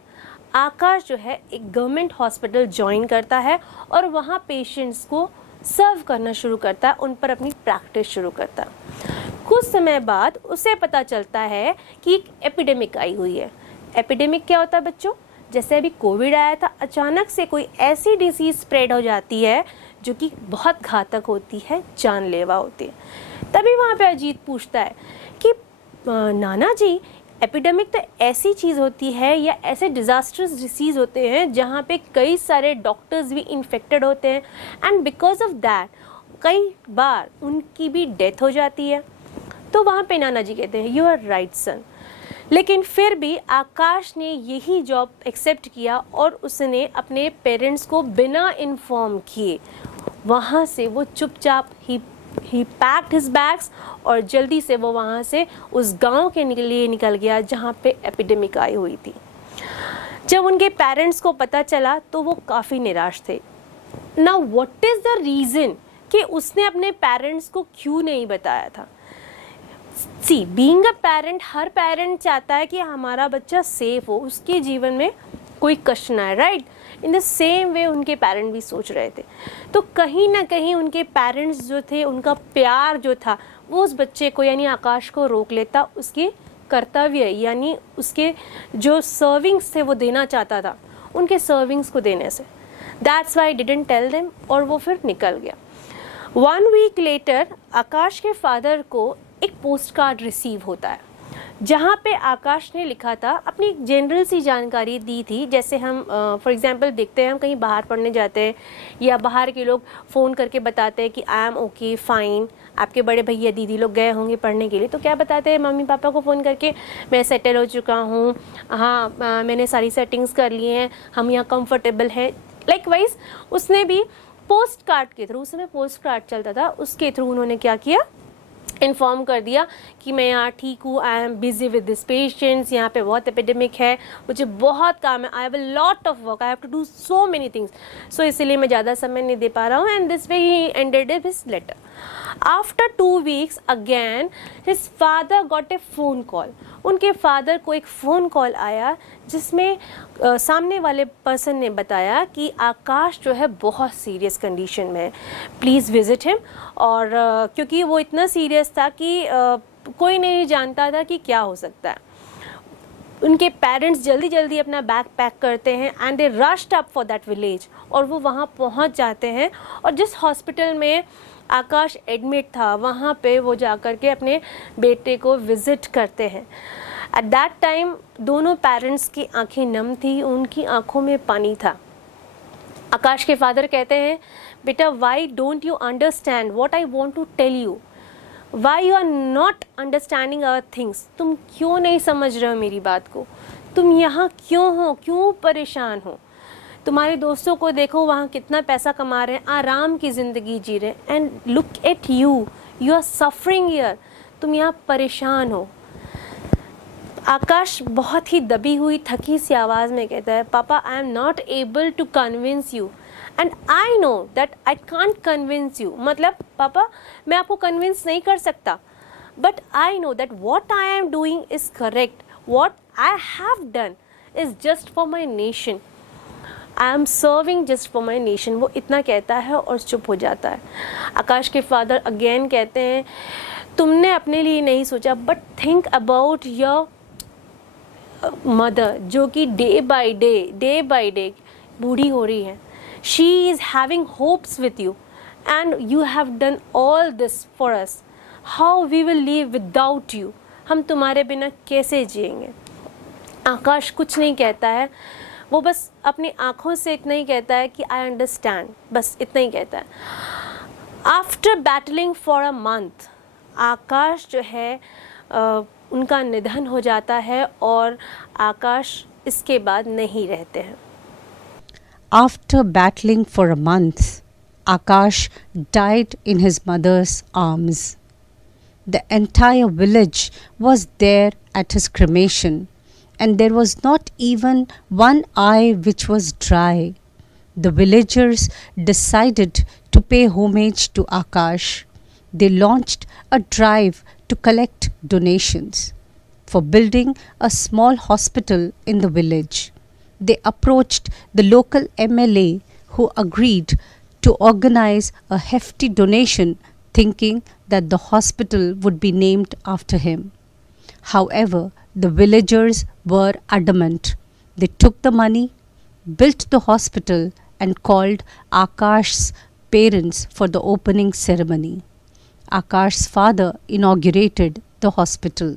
आकाश जो है एक गवर्नमेंट हॉस्पिटल ज्वाइन करता है और वहाँ पेशेंट्स को सर्व करना शुरू करता है, उन पर अपनी प्रैक्टिस शुरू करता है। कुछ समय बाद उसे पता चलता है कि एक एपिडेमिक आई हुई है। एपिडेमिक क्या होता है बच्चों? जैसे अभी कोविड आया था, अचानक से कोई ऐसी डिसीज़ स्प्रेड हो जाती है जो कि बहुत घातक होती है, जानलेवा होती है। तभी वहाँ पे अजीत पूछता है कि नाना जी, एपिडेमिक तो ऐसी चीज़ होती है या ऐसे डिज़ास्टर्स डिसीज़ होते हैं जहाँ पे कई सारे डॉक्टर्स भी इन्फेक्टेड होते हैं, एंड बिकॉज ऑफ दैट कई बार उनकी भी डेथ हो जाती है। तो वहाँ पे नाना जी कहते हैं, यू आर राइट सन। लेकिन फिर भी आकाश ने यही जॉब एक्सेप्ट किया और उसने अपने पेरेंट्स को बिना इन्फॉर्म किए वहाँ से वो चुपचाप ही पैक्ड हिज बैग्स और जल्दी से वो वहाँ से उस गांव के लिए निकल गया जहाँ पे एपिडेमिक आई हुई थी। जब उनके पेरेंट्स को पता चला तो वो काफ़ी निराश थे। Now what is the reason कि उसने अपने पेरेंट्स को क्यों नहीं बताया था? सी, बीइंग अ पेरेंट, हर पेरेंट चाहता है कि हमारा बच्चा सेफ हो, उसके जीवन में कोई कष्ट ना आए, right? In the same way उनके पेरेंट भी सोच रहे थे। तो कहीं ना कहीं उनके पेरेंट्स जो थे, उनका प्यार जो था वो उस बच्चे को यानी आकाश को रोक लेता, उसके कर्तव्य यानी उसके जो सर्विंग्स थे वो देना चाहता था, उनके सर्विंग्स को देने से। That's why didn't tell them, और वो फिर निकल गया। 1 वीक लेटर आकाश के फादर को एक पोस्ट कार्ड रिसीव होता है जहाँ पे आकाश ने लिखा था, अपनी जनरल सी जानकारी दी थी। जैसे हम फॉर एग्जांपल देखते हैं, हम कहीं बाहर पढ़ने जाते हैं या बाहर के लोग फ़ोन करके बताते हैं कि आई एम ओके फाइन। आपके बड़े भैया दीदी लोग गए होंगे पढ़ने के लिए, तो क्या बताते हैं मम्मी पापा को फ़ोन करके, मैं सेटल हो चुका हूँ, हाँ मैंने सारी सेटिंग्स कर ली हैं, हम यहाँ कंफर्टेबल हैं। लाइकवाइज उसने भी पोस्ट कार्ड के थ्रू, उस समय पोस्ट कार्ड चलता था, उसके थ्रू उन्होंने क्या किया, इन्फॉर्म कर दिया कि मैं यहाँ ठीक हूँ, I am busy with this patients, यहाँ पे बहुत एपिडेमिक है, मुझे बहुत काम है, I have a lot of work, I have to do so many things, so इसलिए मैं ज़्यादा समय नहीं दे पा रहा हूँ। एंड दिस वे ही ended his letter. After 2 weeks again his father got a phone call. उनके फादर को एक फ़ोन कॉल आया जिसमें सामने वाले पर्सन ने बताया कि आकाश जो है बहुत सीरियस कंडीशन में है, प्लीज़ विज़िट हिम। और क्योंकि वो इतना सीरियस था कि कोई नहीं जानता था कि क्या हो सकता है। उनके पेरेंट्स जल्दी जल्दी अपना बैग पैक करते हैं and they rushed up for that village, और वो वहाँ पहुँच जाते हैं। और जिस हॉस्पिटल में आकाश एडमिट था वहाँ पे वो जाकर के अपने बेटे को विज़िट करते हैं। एट दैट टाइम दोनों पेरेंट्स की आंखें नम थी, उनकी आंखों में पानी था। आकाश के फादर कहते हैं, बेटा why don't you understand what I want to tell you, why you are not understanding our things, तुम क्यों नहीं समझ रहे हो मेरी बात को, तुम यहाँ क्यों हो, क्यों परेशान हो, तुम्हारे दोस्तों को देखो वहाँ कितना पैसा कमा रहे हैं, आराम की ज़िंदगी जी रहे हैं, and look at you, you are suffering here, तुम यहाँ परेशान हो। आकाश बहुत ही दबी हुई थकी सी आवाज़ में कहता है, papa I am not able to convince you and I know that I can't convince you, मतलब पापा मैं आपको कन्विंस नहीं कर सकता, but I know that what I am doing is correct, what I have done is just for my nation, I am serving just for my nation. वो इतना कहता है और चुप हो जाता है। आकाश के फादर अगेन कहते हैं, तुमने अपने लिए नहीं सोचा, but think about your mother, जो कि डे बाय डे बूढ़ी हो रही है। She is having hopes with you and you have done all this for us, how we will live without you, हम तुम्हारे बिना कैसे जिएंगे। आकाश कुछ नहीं कहता है, वो बस अपनी आँखों से इतना ही कहता है कि आई अंडरस्टैंड, बस इतना ही कहता है। After battling for a month, Akash जो है उनका निधन हो जाता है और आकाश इसके बाद नहीं रहते हैं। After battling for a month, Akash died in his mother's arms. The entire village was there at his cremation, and there was not even one eye which was dry. The villagers decided to pay homage to Akash. They launched a drive to collect donations for building a small hospital in the village. They approached the local MLA, who agreed to organize a hefty donation, thinking that the hospital would be named after him. However, the villagers were adamant. They took the money, built the hospital, and called Akash's parents for the opening ceremony. Akash's father inaugurated the hospital.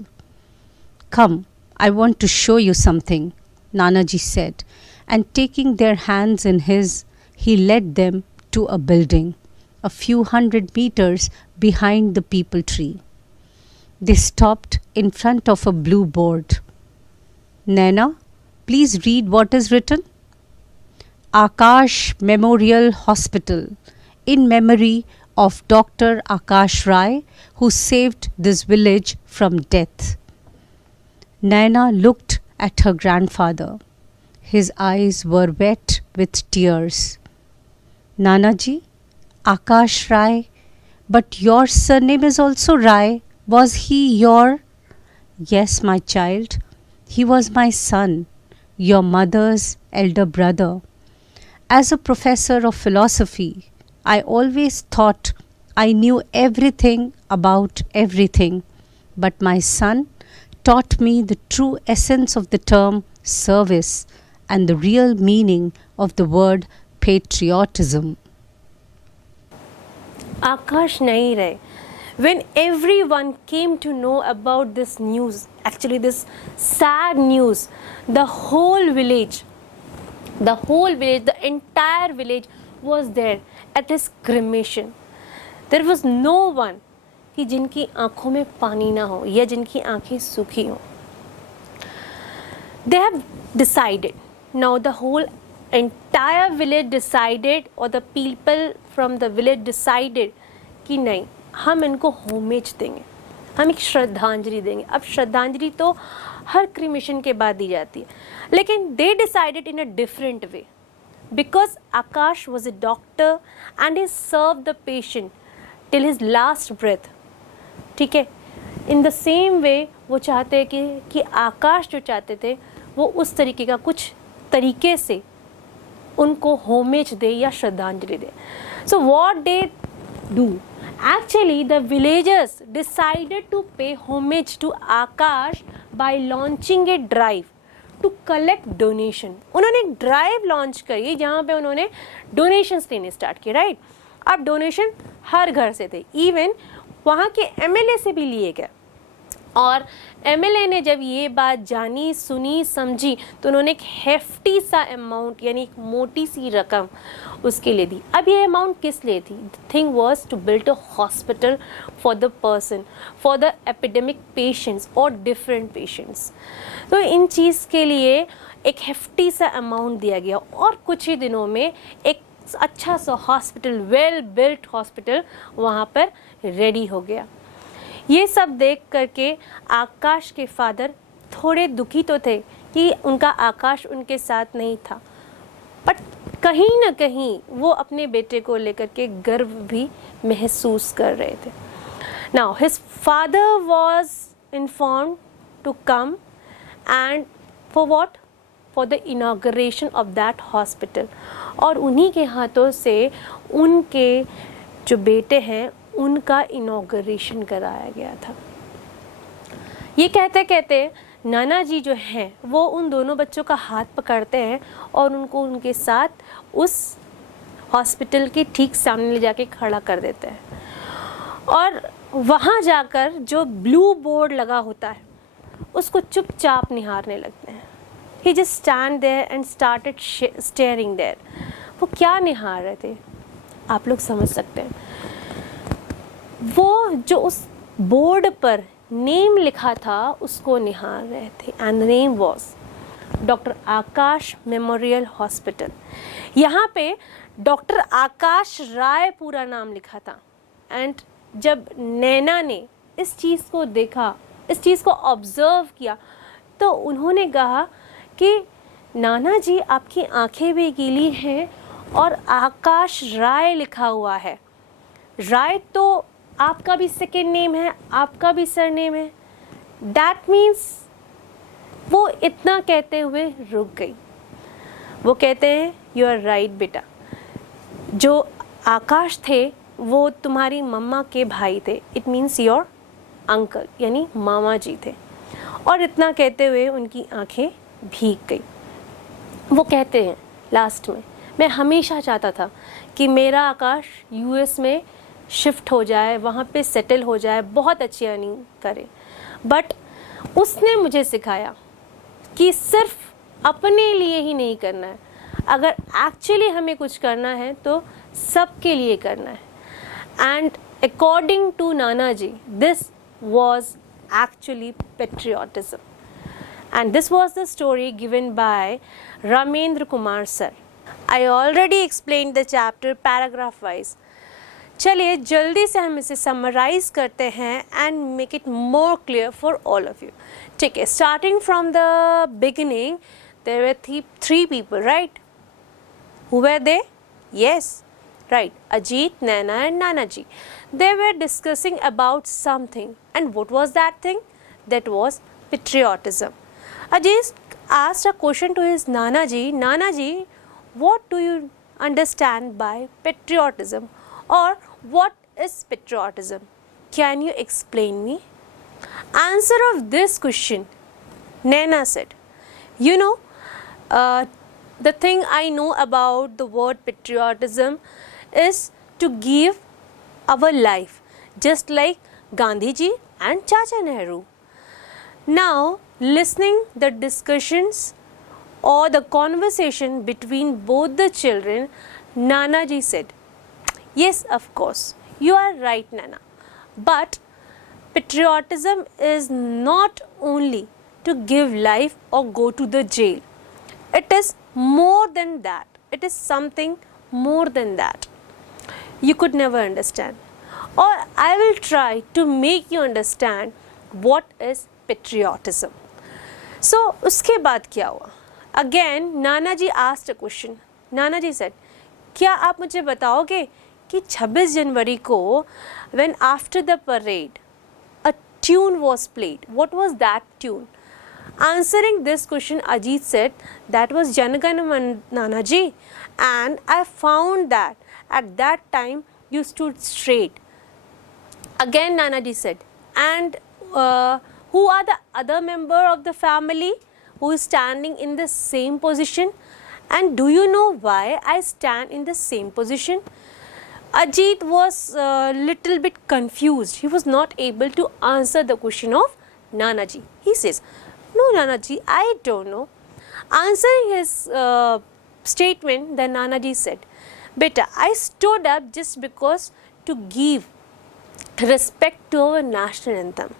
Come, I want to show you something, Nanaji said, and taking their hands in his, he led them to a building a few hundred meters behind the peepal tree. They stopped in front of a blue board. Naina, please read what is written. Akash Memorial Hospital, in memory of Dr. Akash Rai, who saved this village from death. Naina looked at her grandfather. His eyes were wet with tears. Nanaji, Akash Rai, but your surname is also Rai. Was he your? Yes, my child. He was my son, your mother's elder brother. As a professor of philosophy, I always thought I knew everything about everything, but my son taught me the true essence of the term service and the real meaning of the word patriotism. Akash nahi rahe. When everyone came to know about this news, actually this sad news, the entire village was there at his cremation. There was no one कि जिनकी आँखों में पानी ना हो या जिनकी आँखें सूखी हों. They have decided, now the whole entire village decided, or the people from the village decided कि नहीं, हम इनको होमेज देंगे, हम एक श्रद्धांजलि देंगे. अब श्रद्धांजलि तो हर क्रिमेशन के बाद दी जाती है, लेकिन they decided in a different way. Because Akash was a doctor and he served the patient till his last breath. ठीक है, इन द सेम वे वो चाहते हैं कि आकाश जो चाहते थे वो उस तरीके का कुछ तरीके से उनको होमेज दे या श्रद्धांजलि दे. So what they do, actually the villagers decided to pay homage to Akash by launching a drive to collect donation. उन्होंने एक ड्राइव लॉन्च करी जहाँ पे उन्होंने डोनेशंस लेने स्टार्ट किए. राइट, अब डोनेशन हर घर से थे, इवन वहाँ के एमएलए से भी लिए गए. और एमएलए ने जब ये बात जानी सुनी समझी तो उन्होंने एक हेफ्टी सा अमाउंट यानी एक मोटी सी रकम उसके लिए दी। अब ये अमाउंट किस लिए थी? The thing was to build a hospital for the person, for the epidemic patients और डिफरेंट पेशेंट्स। तो इन चीज़ के लिए एक हेफ्टी सा अमाउंट दिया गया और कुछ ही दिनों में एक अच्छा सा हॉस्पिटल, वेल बिल्ट हॉस्पिटल वहाँ पर रेडी हो गया। ये सब देख करके आकाश के फादर थोड़े दुखी तो थे कि उनका आकाश उनके साथ नहीं था, बट कहीं ना कहीं वो अपने बेटे को लेकर के गर्व भी महसूस कर रहे थे। Now his father was informed to come and for what? For the inauguration of that hospital. और उन्हीं के हाथों से उनके जो बेटे हैं उनका इनॉग्रेशन कराया गया था। ये कहते कहते नाना जी जो हैं वो उन दोनों बच्चों का हाथ पकड़ते हैं और उनको उनके साथ उस हॉस्पिटल के ठीक सामने ले जाके खड़ा कर देते हैं और वहाँ जाकर जो ब्लू बोर्ड लगा होता है उसको चुपचाप निहारने लगते हैं। He just stand there and started staring there. वो क्या निहार रहे थे आप लोग समझ सकते हैं। वो जो उस बोर्ड पर नेम लिखा था उसको निहार रहे थे and the name was doctor Akash memorial hospital. यहाँ पे डॉक्टर आकाश राय पूरा नाम लिखा था। एंड जब नैना ने इस चीज़ को देखा, इस चीज़ को ऑब्जर्व किया, तो उन्होंने कहा कि नाना जी आपकी आंखें भी गीली हैं और आकाश राय लिखा हुआ है। राय तो आपका भी सेकेंड नेम है, आपका भी सरनेम है। दैट मीन्स वो इतना कहते हुए रुक गई। वो कहते हैं यू आर राइट बेटा, जो आकाश थे वो तुम्हारी मम्मा के भाई थे, इट मीन्स योर अंकल यानी मामा जी थे। और इतना कहते हुए उनकी आंखें भीग गई। वो कहते हैं लास्ट में, मैं हमेशा चाहता था कि मेरा आकाश यूएस में शिफ्ट हो जाए, वहाँ पे सेटल हो जाए, बहुत अच्छी अर्निंग करे, बट उसने मुझे सिखाया कि सिर्फ अपने लिए ही नहीं करना है, अगर एक्चुअली हमें कुछ करना है तो सबके लिए करना है। And according to Nana ji this was actually patriotism, and this was the story given by Ramendra Kumar sir. I already explained the chapter paragraph wise. चलिए जल्दी से हम इसे summarize करते हैं and make it more clear for all of you. ठीक है, starting from the beginning there were three people, right? Who were they? Yes, right, Ajit, Naina and Nana ji. They were discussing about something, and what was that thing? That was patriotism. Ajit asked a question to his Nana ji, Nana ji, what do you understand by patriotism, or what is patriotism? Can you explain me? Answer of this question, Naina said, you know, the thing I know about the word patriotism is to give our life, just like Gandhi ji and Chacha Nehru. Now, listening the discussions or the conversation between both the children, Nana ji said, yes, of course, you are right, Nana. But patriotism is not only to give life or go to the jail. It is more than that. It is something more than that. You could never understand. Or I will try to make you understand what is patriotism. So, उसके बाद क्या हुआ? Again, Nana ji asked a question. Nana ji said, क्या आप मुझे बताओगे कि 26 जनवरी को when after the parade a tune was played, what was that tune? Answering this question, Ajit said, that was Jan Gan Man Nana ji, and I found that at that time you stood straight. Again Nana ji said, and who are the other member of the family who is standing in the same position? And do you know why I stand in the same position? Ajit was little bit confused. He was not able to answer the question of Nanaji. He says, no Nanaji, I don't know. Answering his statement, the Nanaji said, Beta, I stood up just because to give respect to our national anthem.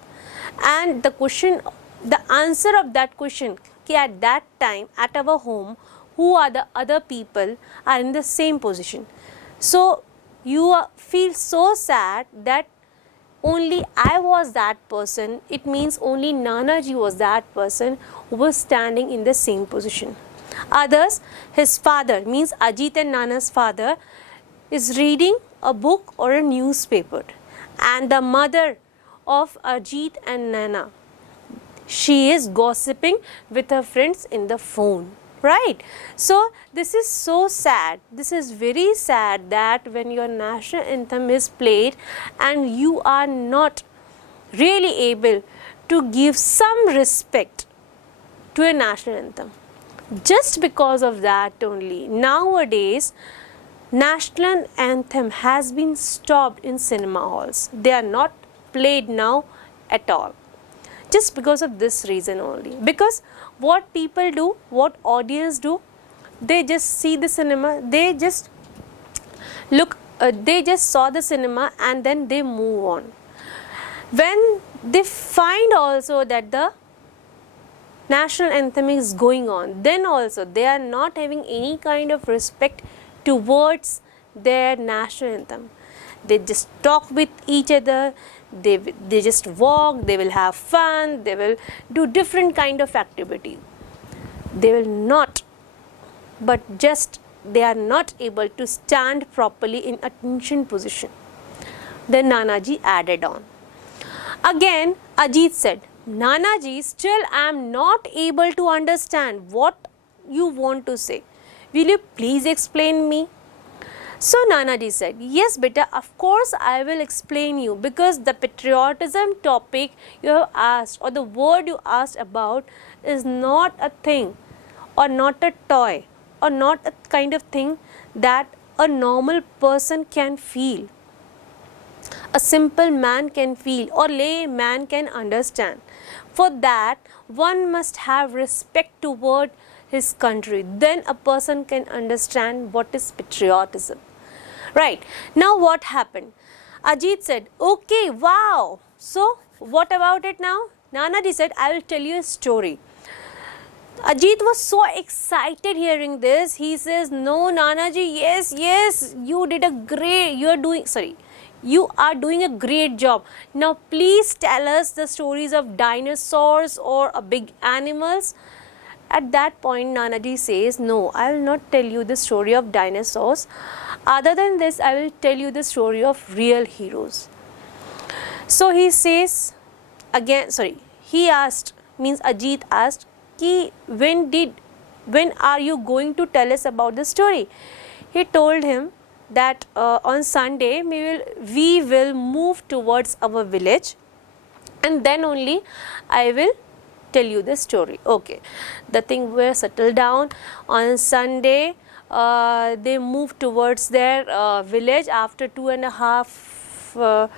And the answer of that question, at that time at our home, who are the other people are in the same position. So you feel so sad that only I was that person. It means only Nanaji was that person who was standing in the same position. Others, his father, means Ajit and Nana's father, is reading a book or a newspaper, and the mother of Ajit and Nana, she is gossiping with her friends in the phone, right? So this is so sad. This is very sad that when your national anthem is played and you are not really able to give some respect to a national anthem. Just because of that only, nowadays national anthem has been stopped in cinema halls. They are not played now at all. Just because of this reason only. Because what people do, what audience do, they just see the cinema, they just saw the cinema and then they move on. When they find also that the national anthem is going on, then also they are not having any kind of respect towards their national anthem. They just talk with each other, they just walk, they will have fun, they will do different kind of activity. They will not, but just they are not able to stand properly in attention position. Then Nanaji added on. Again Ajit said, Nanaji, still I am not able to understand what you want to say. Will you please explain me? So Nanaji said, yes beta, of course I will explain you, because the patriotism topic you have asked or the word you asked about is not a thing or not a toy or not a kind of thing that a normal person can feel, a simple man can feel or lay man can understand. For that one must have respect toward his country, then a person can understand what is patriotism. Right, now what happened? Ajit said, okay, wow, so what about it now? Nanaji said, I will tell you a story. Ajit was so excited hearing this. He says, no Nanaji, yes, you are doing a great job. Now please tell us the stories of dinosaurs or big animals. At that point Nanaji says, no, I will not tell you the story of dinosaurs. Other than this, I will tell you the story of real heroes. So he says, he asked, means Ajit asked, when are you going to tell us about the story? He told him that on Sunday we will move towards our village and then only I will tell you the story. Okay, the thing were settled down. On Sunday they moved towards their village. After 2.5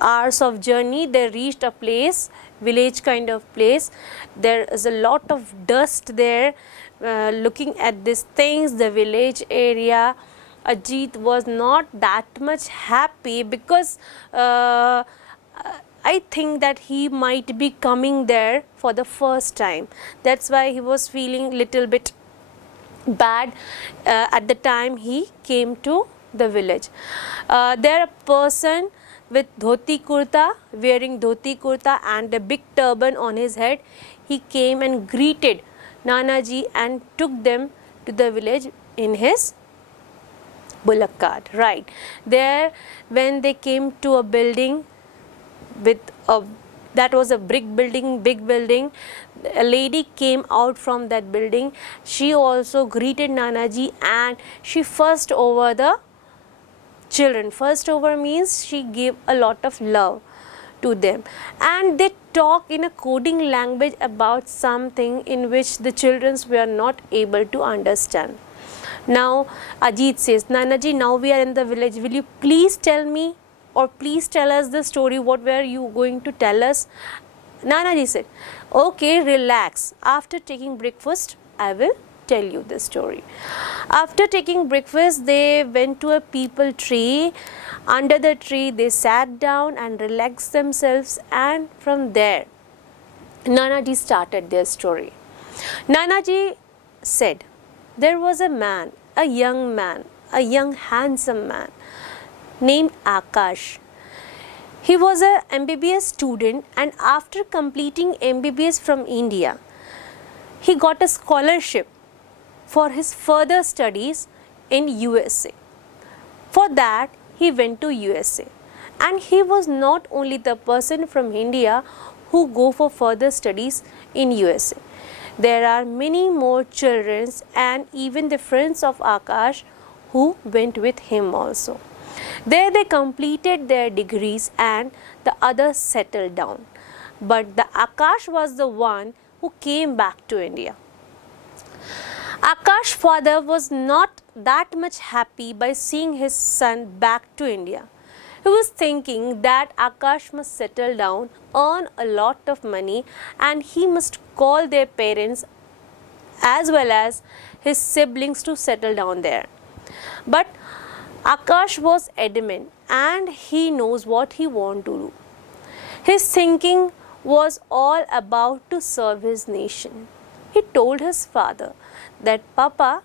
hours of journey, they reached a place, village kind of place. There is a lot of dust there. Looking at these things, the village area, Ajit was not that much happy because I think that he might be coming there for the first time. That's why he was feeling little bit bad at the time he came to the village. There a person with dhoti kurta, wearing dhoti kurta and a big turban on his head, he came and greeted Nanaji and took them to the village in his bullock cart. Right there, when they came to a building that was a brick building, big building, a lady came out from that building. She also greeted Nanaji and she fussed over the children. Fussed over means she gave a lot of love to them, and they talk in a coding language about something in which the children were not able to understand. Now Ajit says, Nanaji, now we are in the village, will you please tell me or please tell us the story, what were you going to tell us? Nanaji said, okay, relax. After taking breakfast, I will tell you the story. After taking breakfast, they went to a peepal tree. Under the tree, they sat down and relaxed themselves, and from there, Nanaji started their story. Nanaji said, there was a man, a young handsome man named Akash. He was a MBBS student, and after completing MBBS from India, he got a scholarship for his further studies in USA. For that, he went to USA. And he was not only the person from India who go for further studies in USA. There are many more children and even the friends of Akash who went with him also. There they completed their degrees and the others settled down. But the Akash was the one who came back to India. Akash's father was not that much happy by seeing his son back to India. He was thinking that Akash must settle down, earn a lot of money, and he must call their parents as well as his siblings to settle down there. But Akash was adamant and he knows what he wants to do. His thinking was all about to serve his nation. He told his father that, Papa,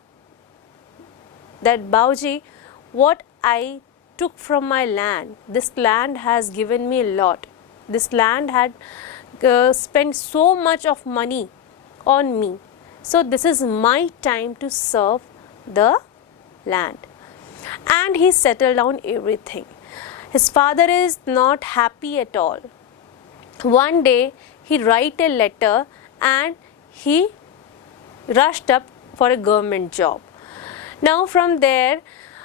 that Bauji, what I took from my land, this land has given me a lot. This land had spent so much of money on me. So this is my time to serve the land. And he settled down everything. His father is not happy at all. One day he write a letter and he rushed up for a government job. Now from there,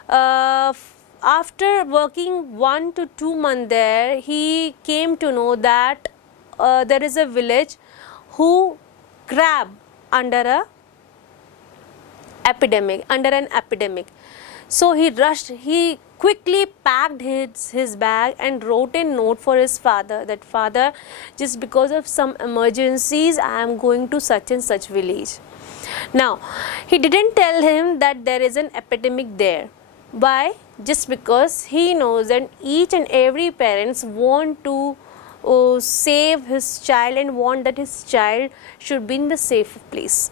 after working 1 to 2 months there, he came to know that there is a village who crab under an epidemic. So he quickly packed his bag and wrote a note for his father that, Father, just because of some emergencies, I am going to such and such village. Now, he didn't tell him that there is an epidemic there. Why? Just because he knows that each and every parents want to save his child and want that his child should be in the safe place.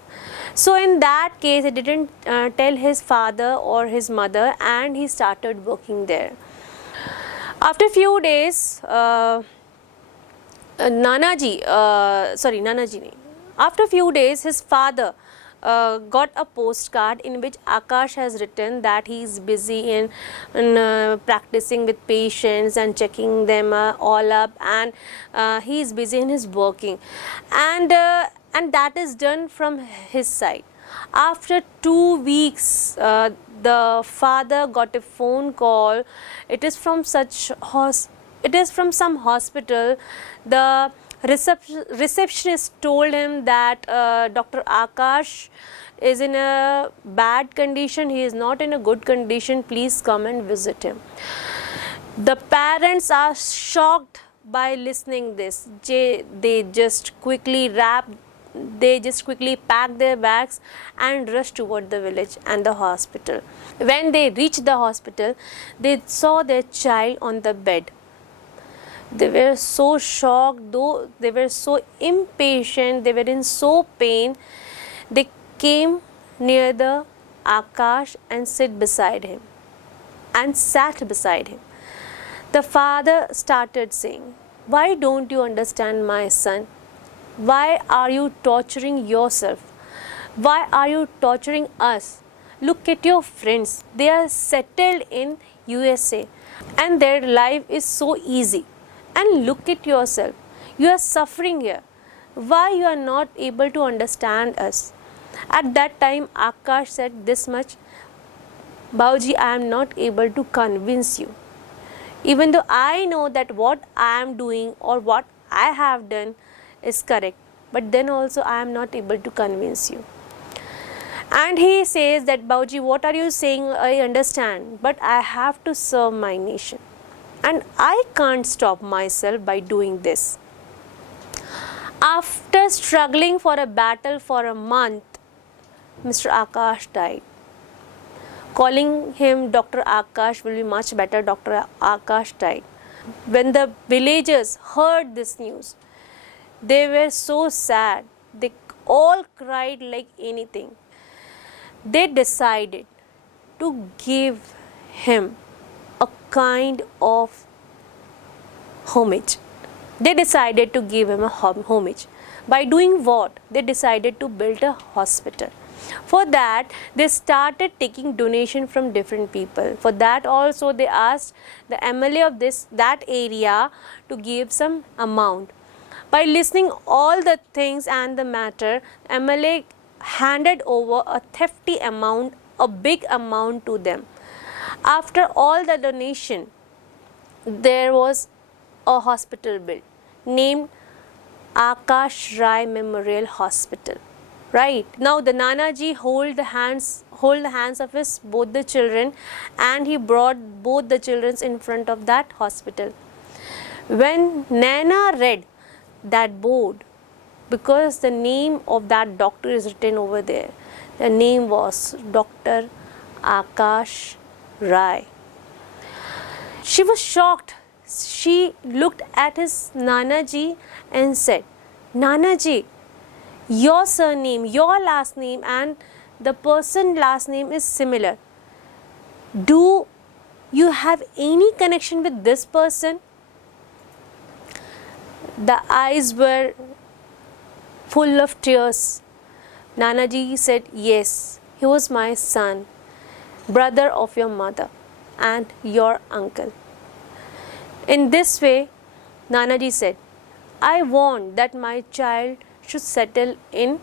So in that case, he didn't tell his father or his mother, and he started working there. After a few days, Nanaji, after a few days, his father got a postcard in which Akash has written that he is busy in practicing with patients and checking them all up, and he is busy in his working, and that is done from his side. After 2 weeks, the father got a phone call. It is from some hospital. The receptionist told him that Dr. Akash is in a bad condition. He is not in a good condition. Please come and visit him. The parents are shocked by listening this. They just quickly packed their bags and rushed toward the village and the hospital. When they reached the hospital, they saw their child on the bed. They were so shocked, though they were so impatient, they were in so pain. They came near the Akash and sat beside him. The father started saying, Why don't you understand, my son? Why are you torturing yourself? Why are you torturing us? Look at your friends. They are settled in USA and their life is so easy. And look at yourself. You are suffering here. Why you are not able to understand us? At that time, Akash said this much, Bauji, I am not able to convince you. Even though I know that what I am doing or what I have done is correct, but then also I am not able to convince you. And he says that, Bauji, what are you saying? I understand, but I have to serve my nation. And I can't stop myself by doing this. After struggling for a battle for a month, Mr. Akash died. Calling him Dr. Akash will be much better. Dr. Akash died. When the villagers heard this news, they were so sad. They all cried like anything. They decided to give him a kind of homage. They decided to give him a homage. By doing what? They decided to build a hospital. For that, they started taking donation from different people. For that also, they asked the MLA of that area to give some amount. By listening all the things and the matter, MLA handed over a hefty amount, a big amount to them. After all the donation, there was a hospital built named Akash Rai Memorial Hospital. Right now, the Nanaji hold the hands of his both the children, and he brought both the children in front of that hospital. When Naina read that board, because the name of that doctor is written over there, the name was Dr. Akash Rai. She was shocked. She looked at his Nanaji and said, Nanaji, your surname, your last name and the person last name is similar. Do you have any connection with this person? The eyes were full of tears. Nanaji said, yes, he was my son, brother of your mother and your uncle. In this way, Nanaji said, I want that my child should settle in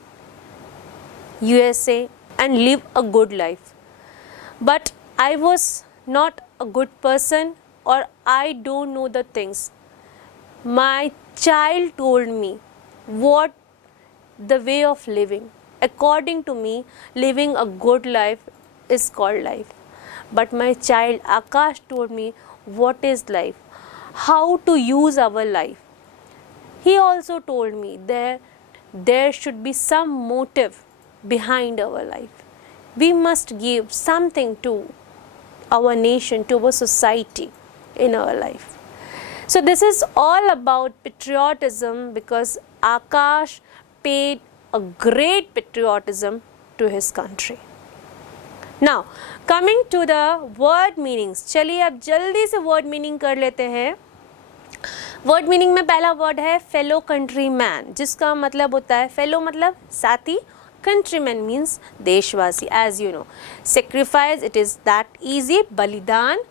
USA and live a good life. But I was not a good person, or I don't know the things. My child told me what the way of living. According to me, living a good life is called life. But my child Akash told me what is life, how to use our life. He also told me there should be some motive behind our life. We must give something to our nation, to our society in our life. So this is all about patriotism, because Akash paid a great patriotism to his country. Now coming to the word meanings, चलिए अब जल्दी से word meaning कर लेते हैं. Word meaning में पहला word है फेलो कंट्री मैन, जिसका मतलब होता है फेलो मतलब साथी, कंट्रीमैन मीन्स देशवासी. As you know, sacrifice it is that easy, बलिदान.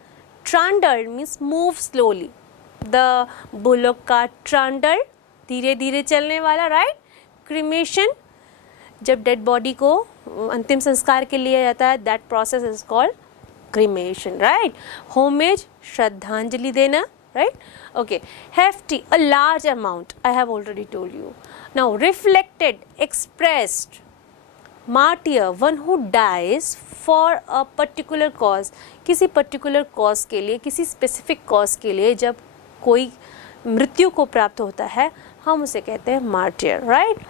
Trundle means move slowly, the bullock का ट्रांडल, धीरे धीरे चलने वाला, राइट. क्रीमेशन, जब डेड बॉडी को अंतिम संस्कार के लिए जाता है, that process is called cremation, right. Homage, श्रद्धांजलि देना, right? Okay. Hefty, a large amount, I have already told you. Now reflected, expressed. Martyr, one who dies for a particular cause. किसी particular cause के लिए, किसी specific cause के लिए जब कोई मृत्यु को प्राप्त होता है, हम उसे कहते हैं martyr, right?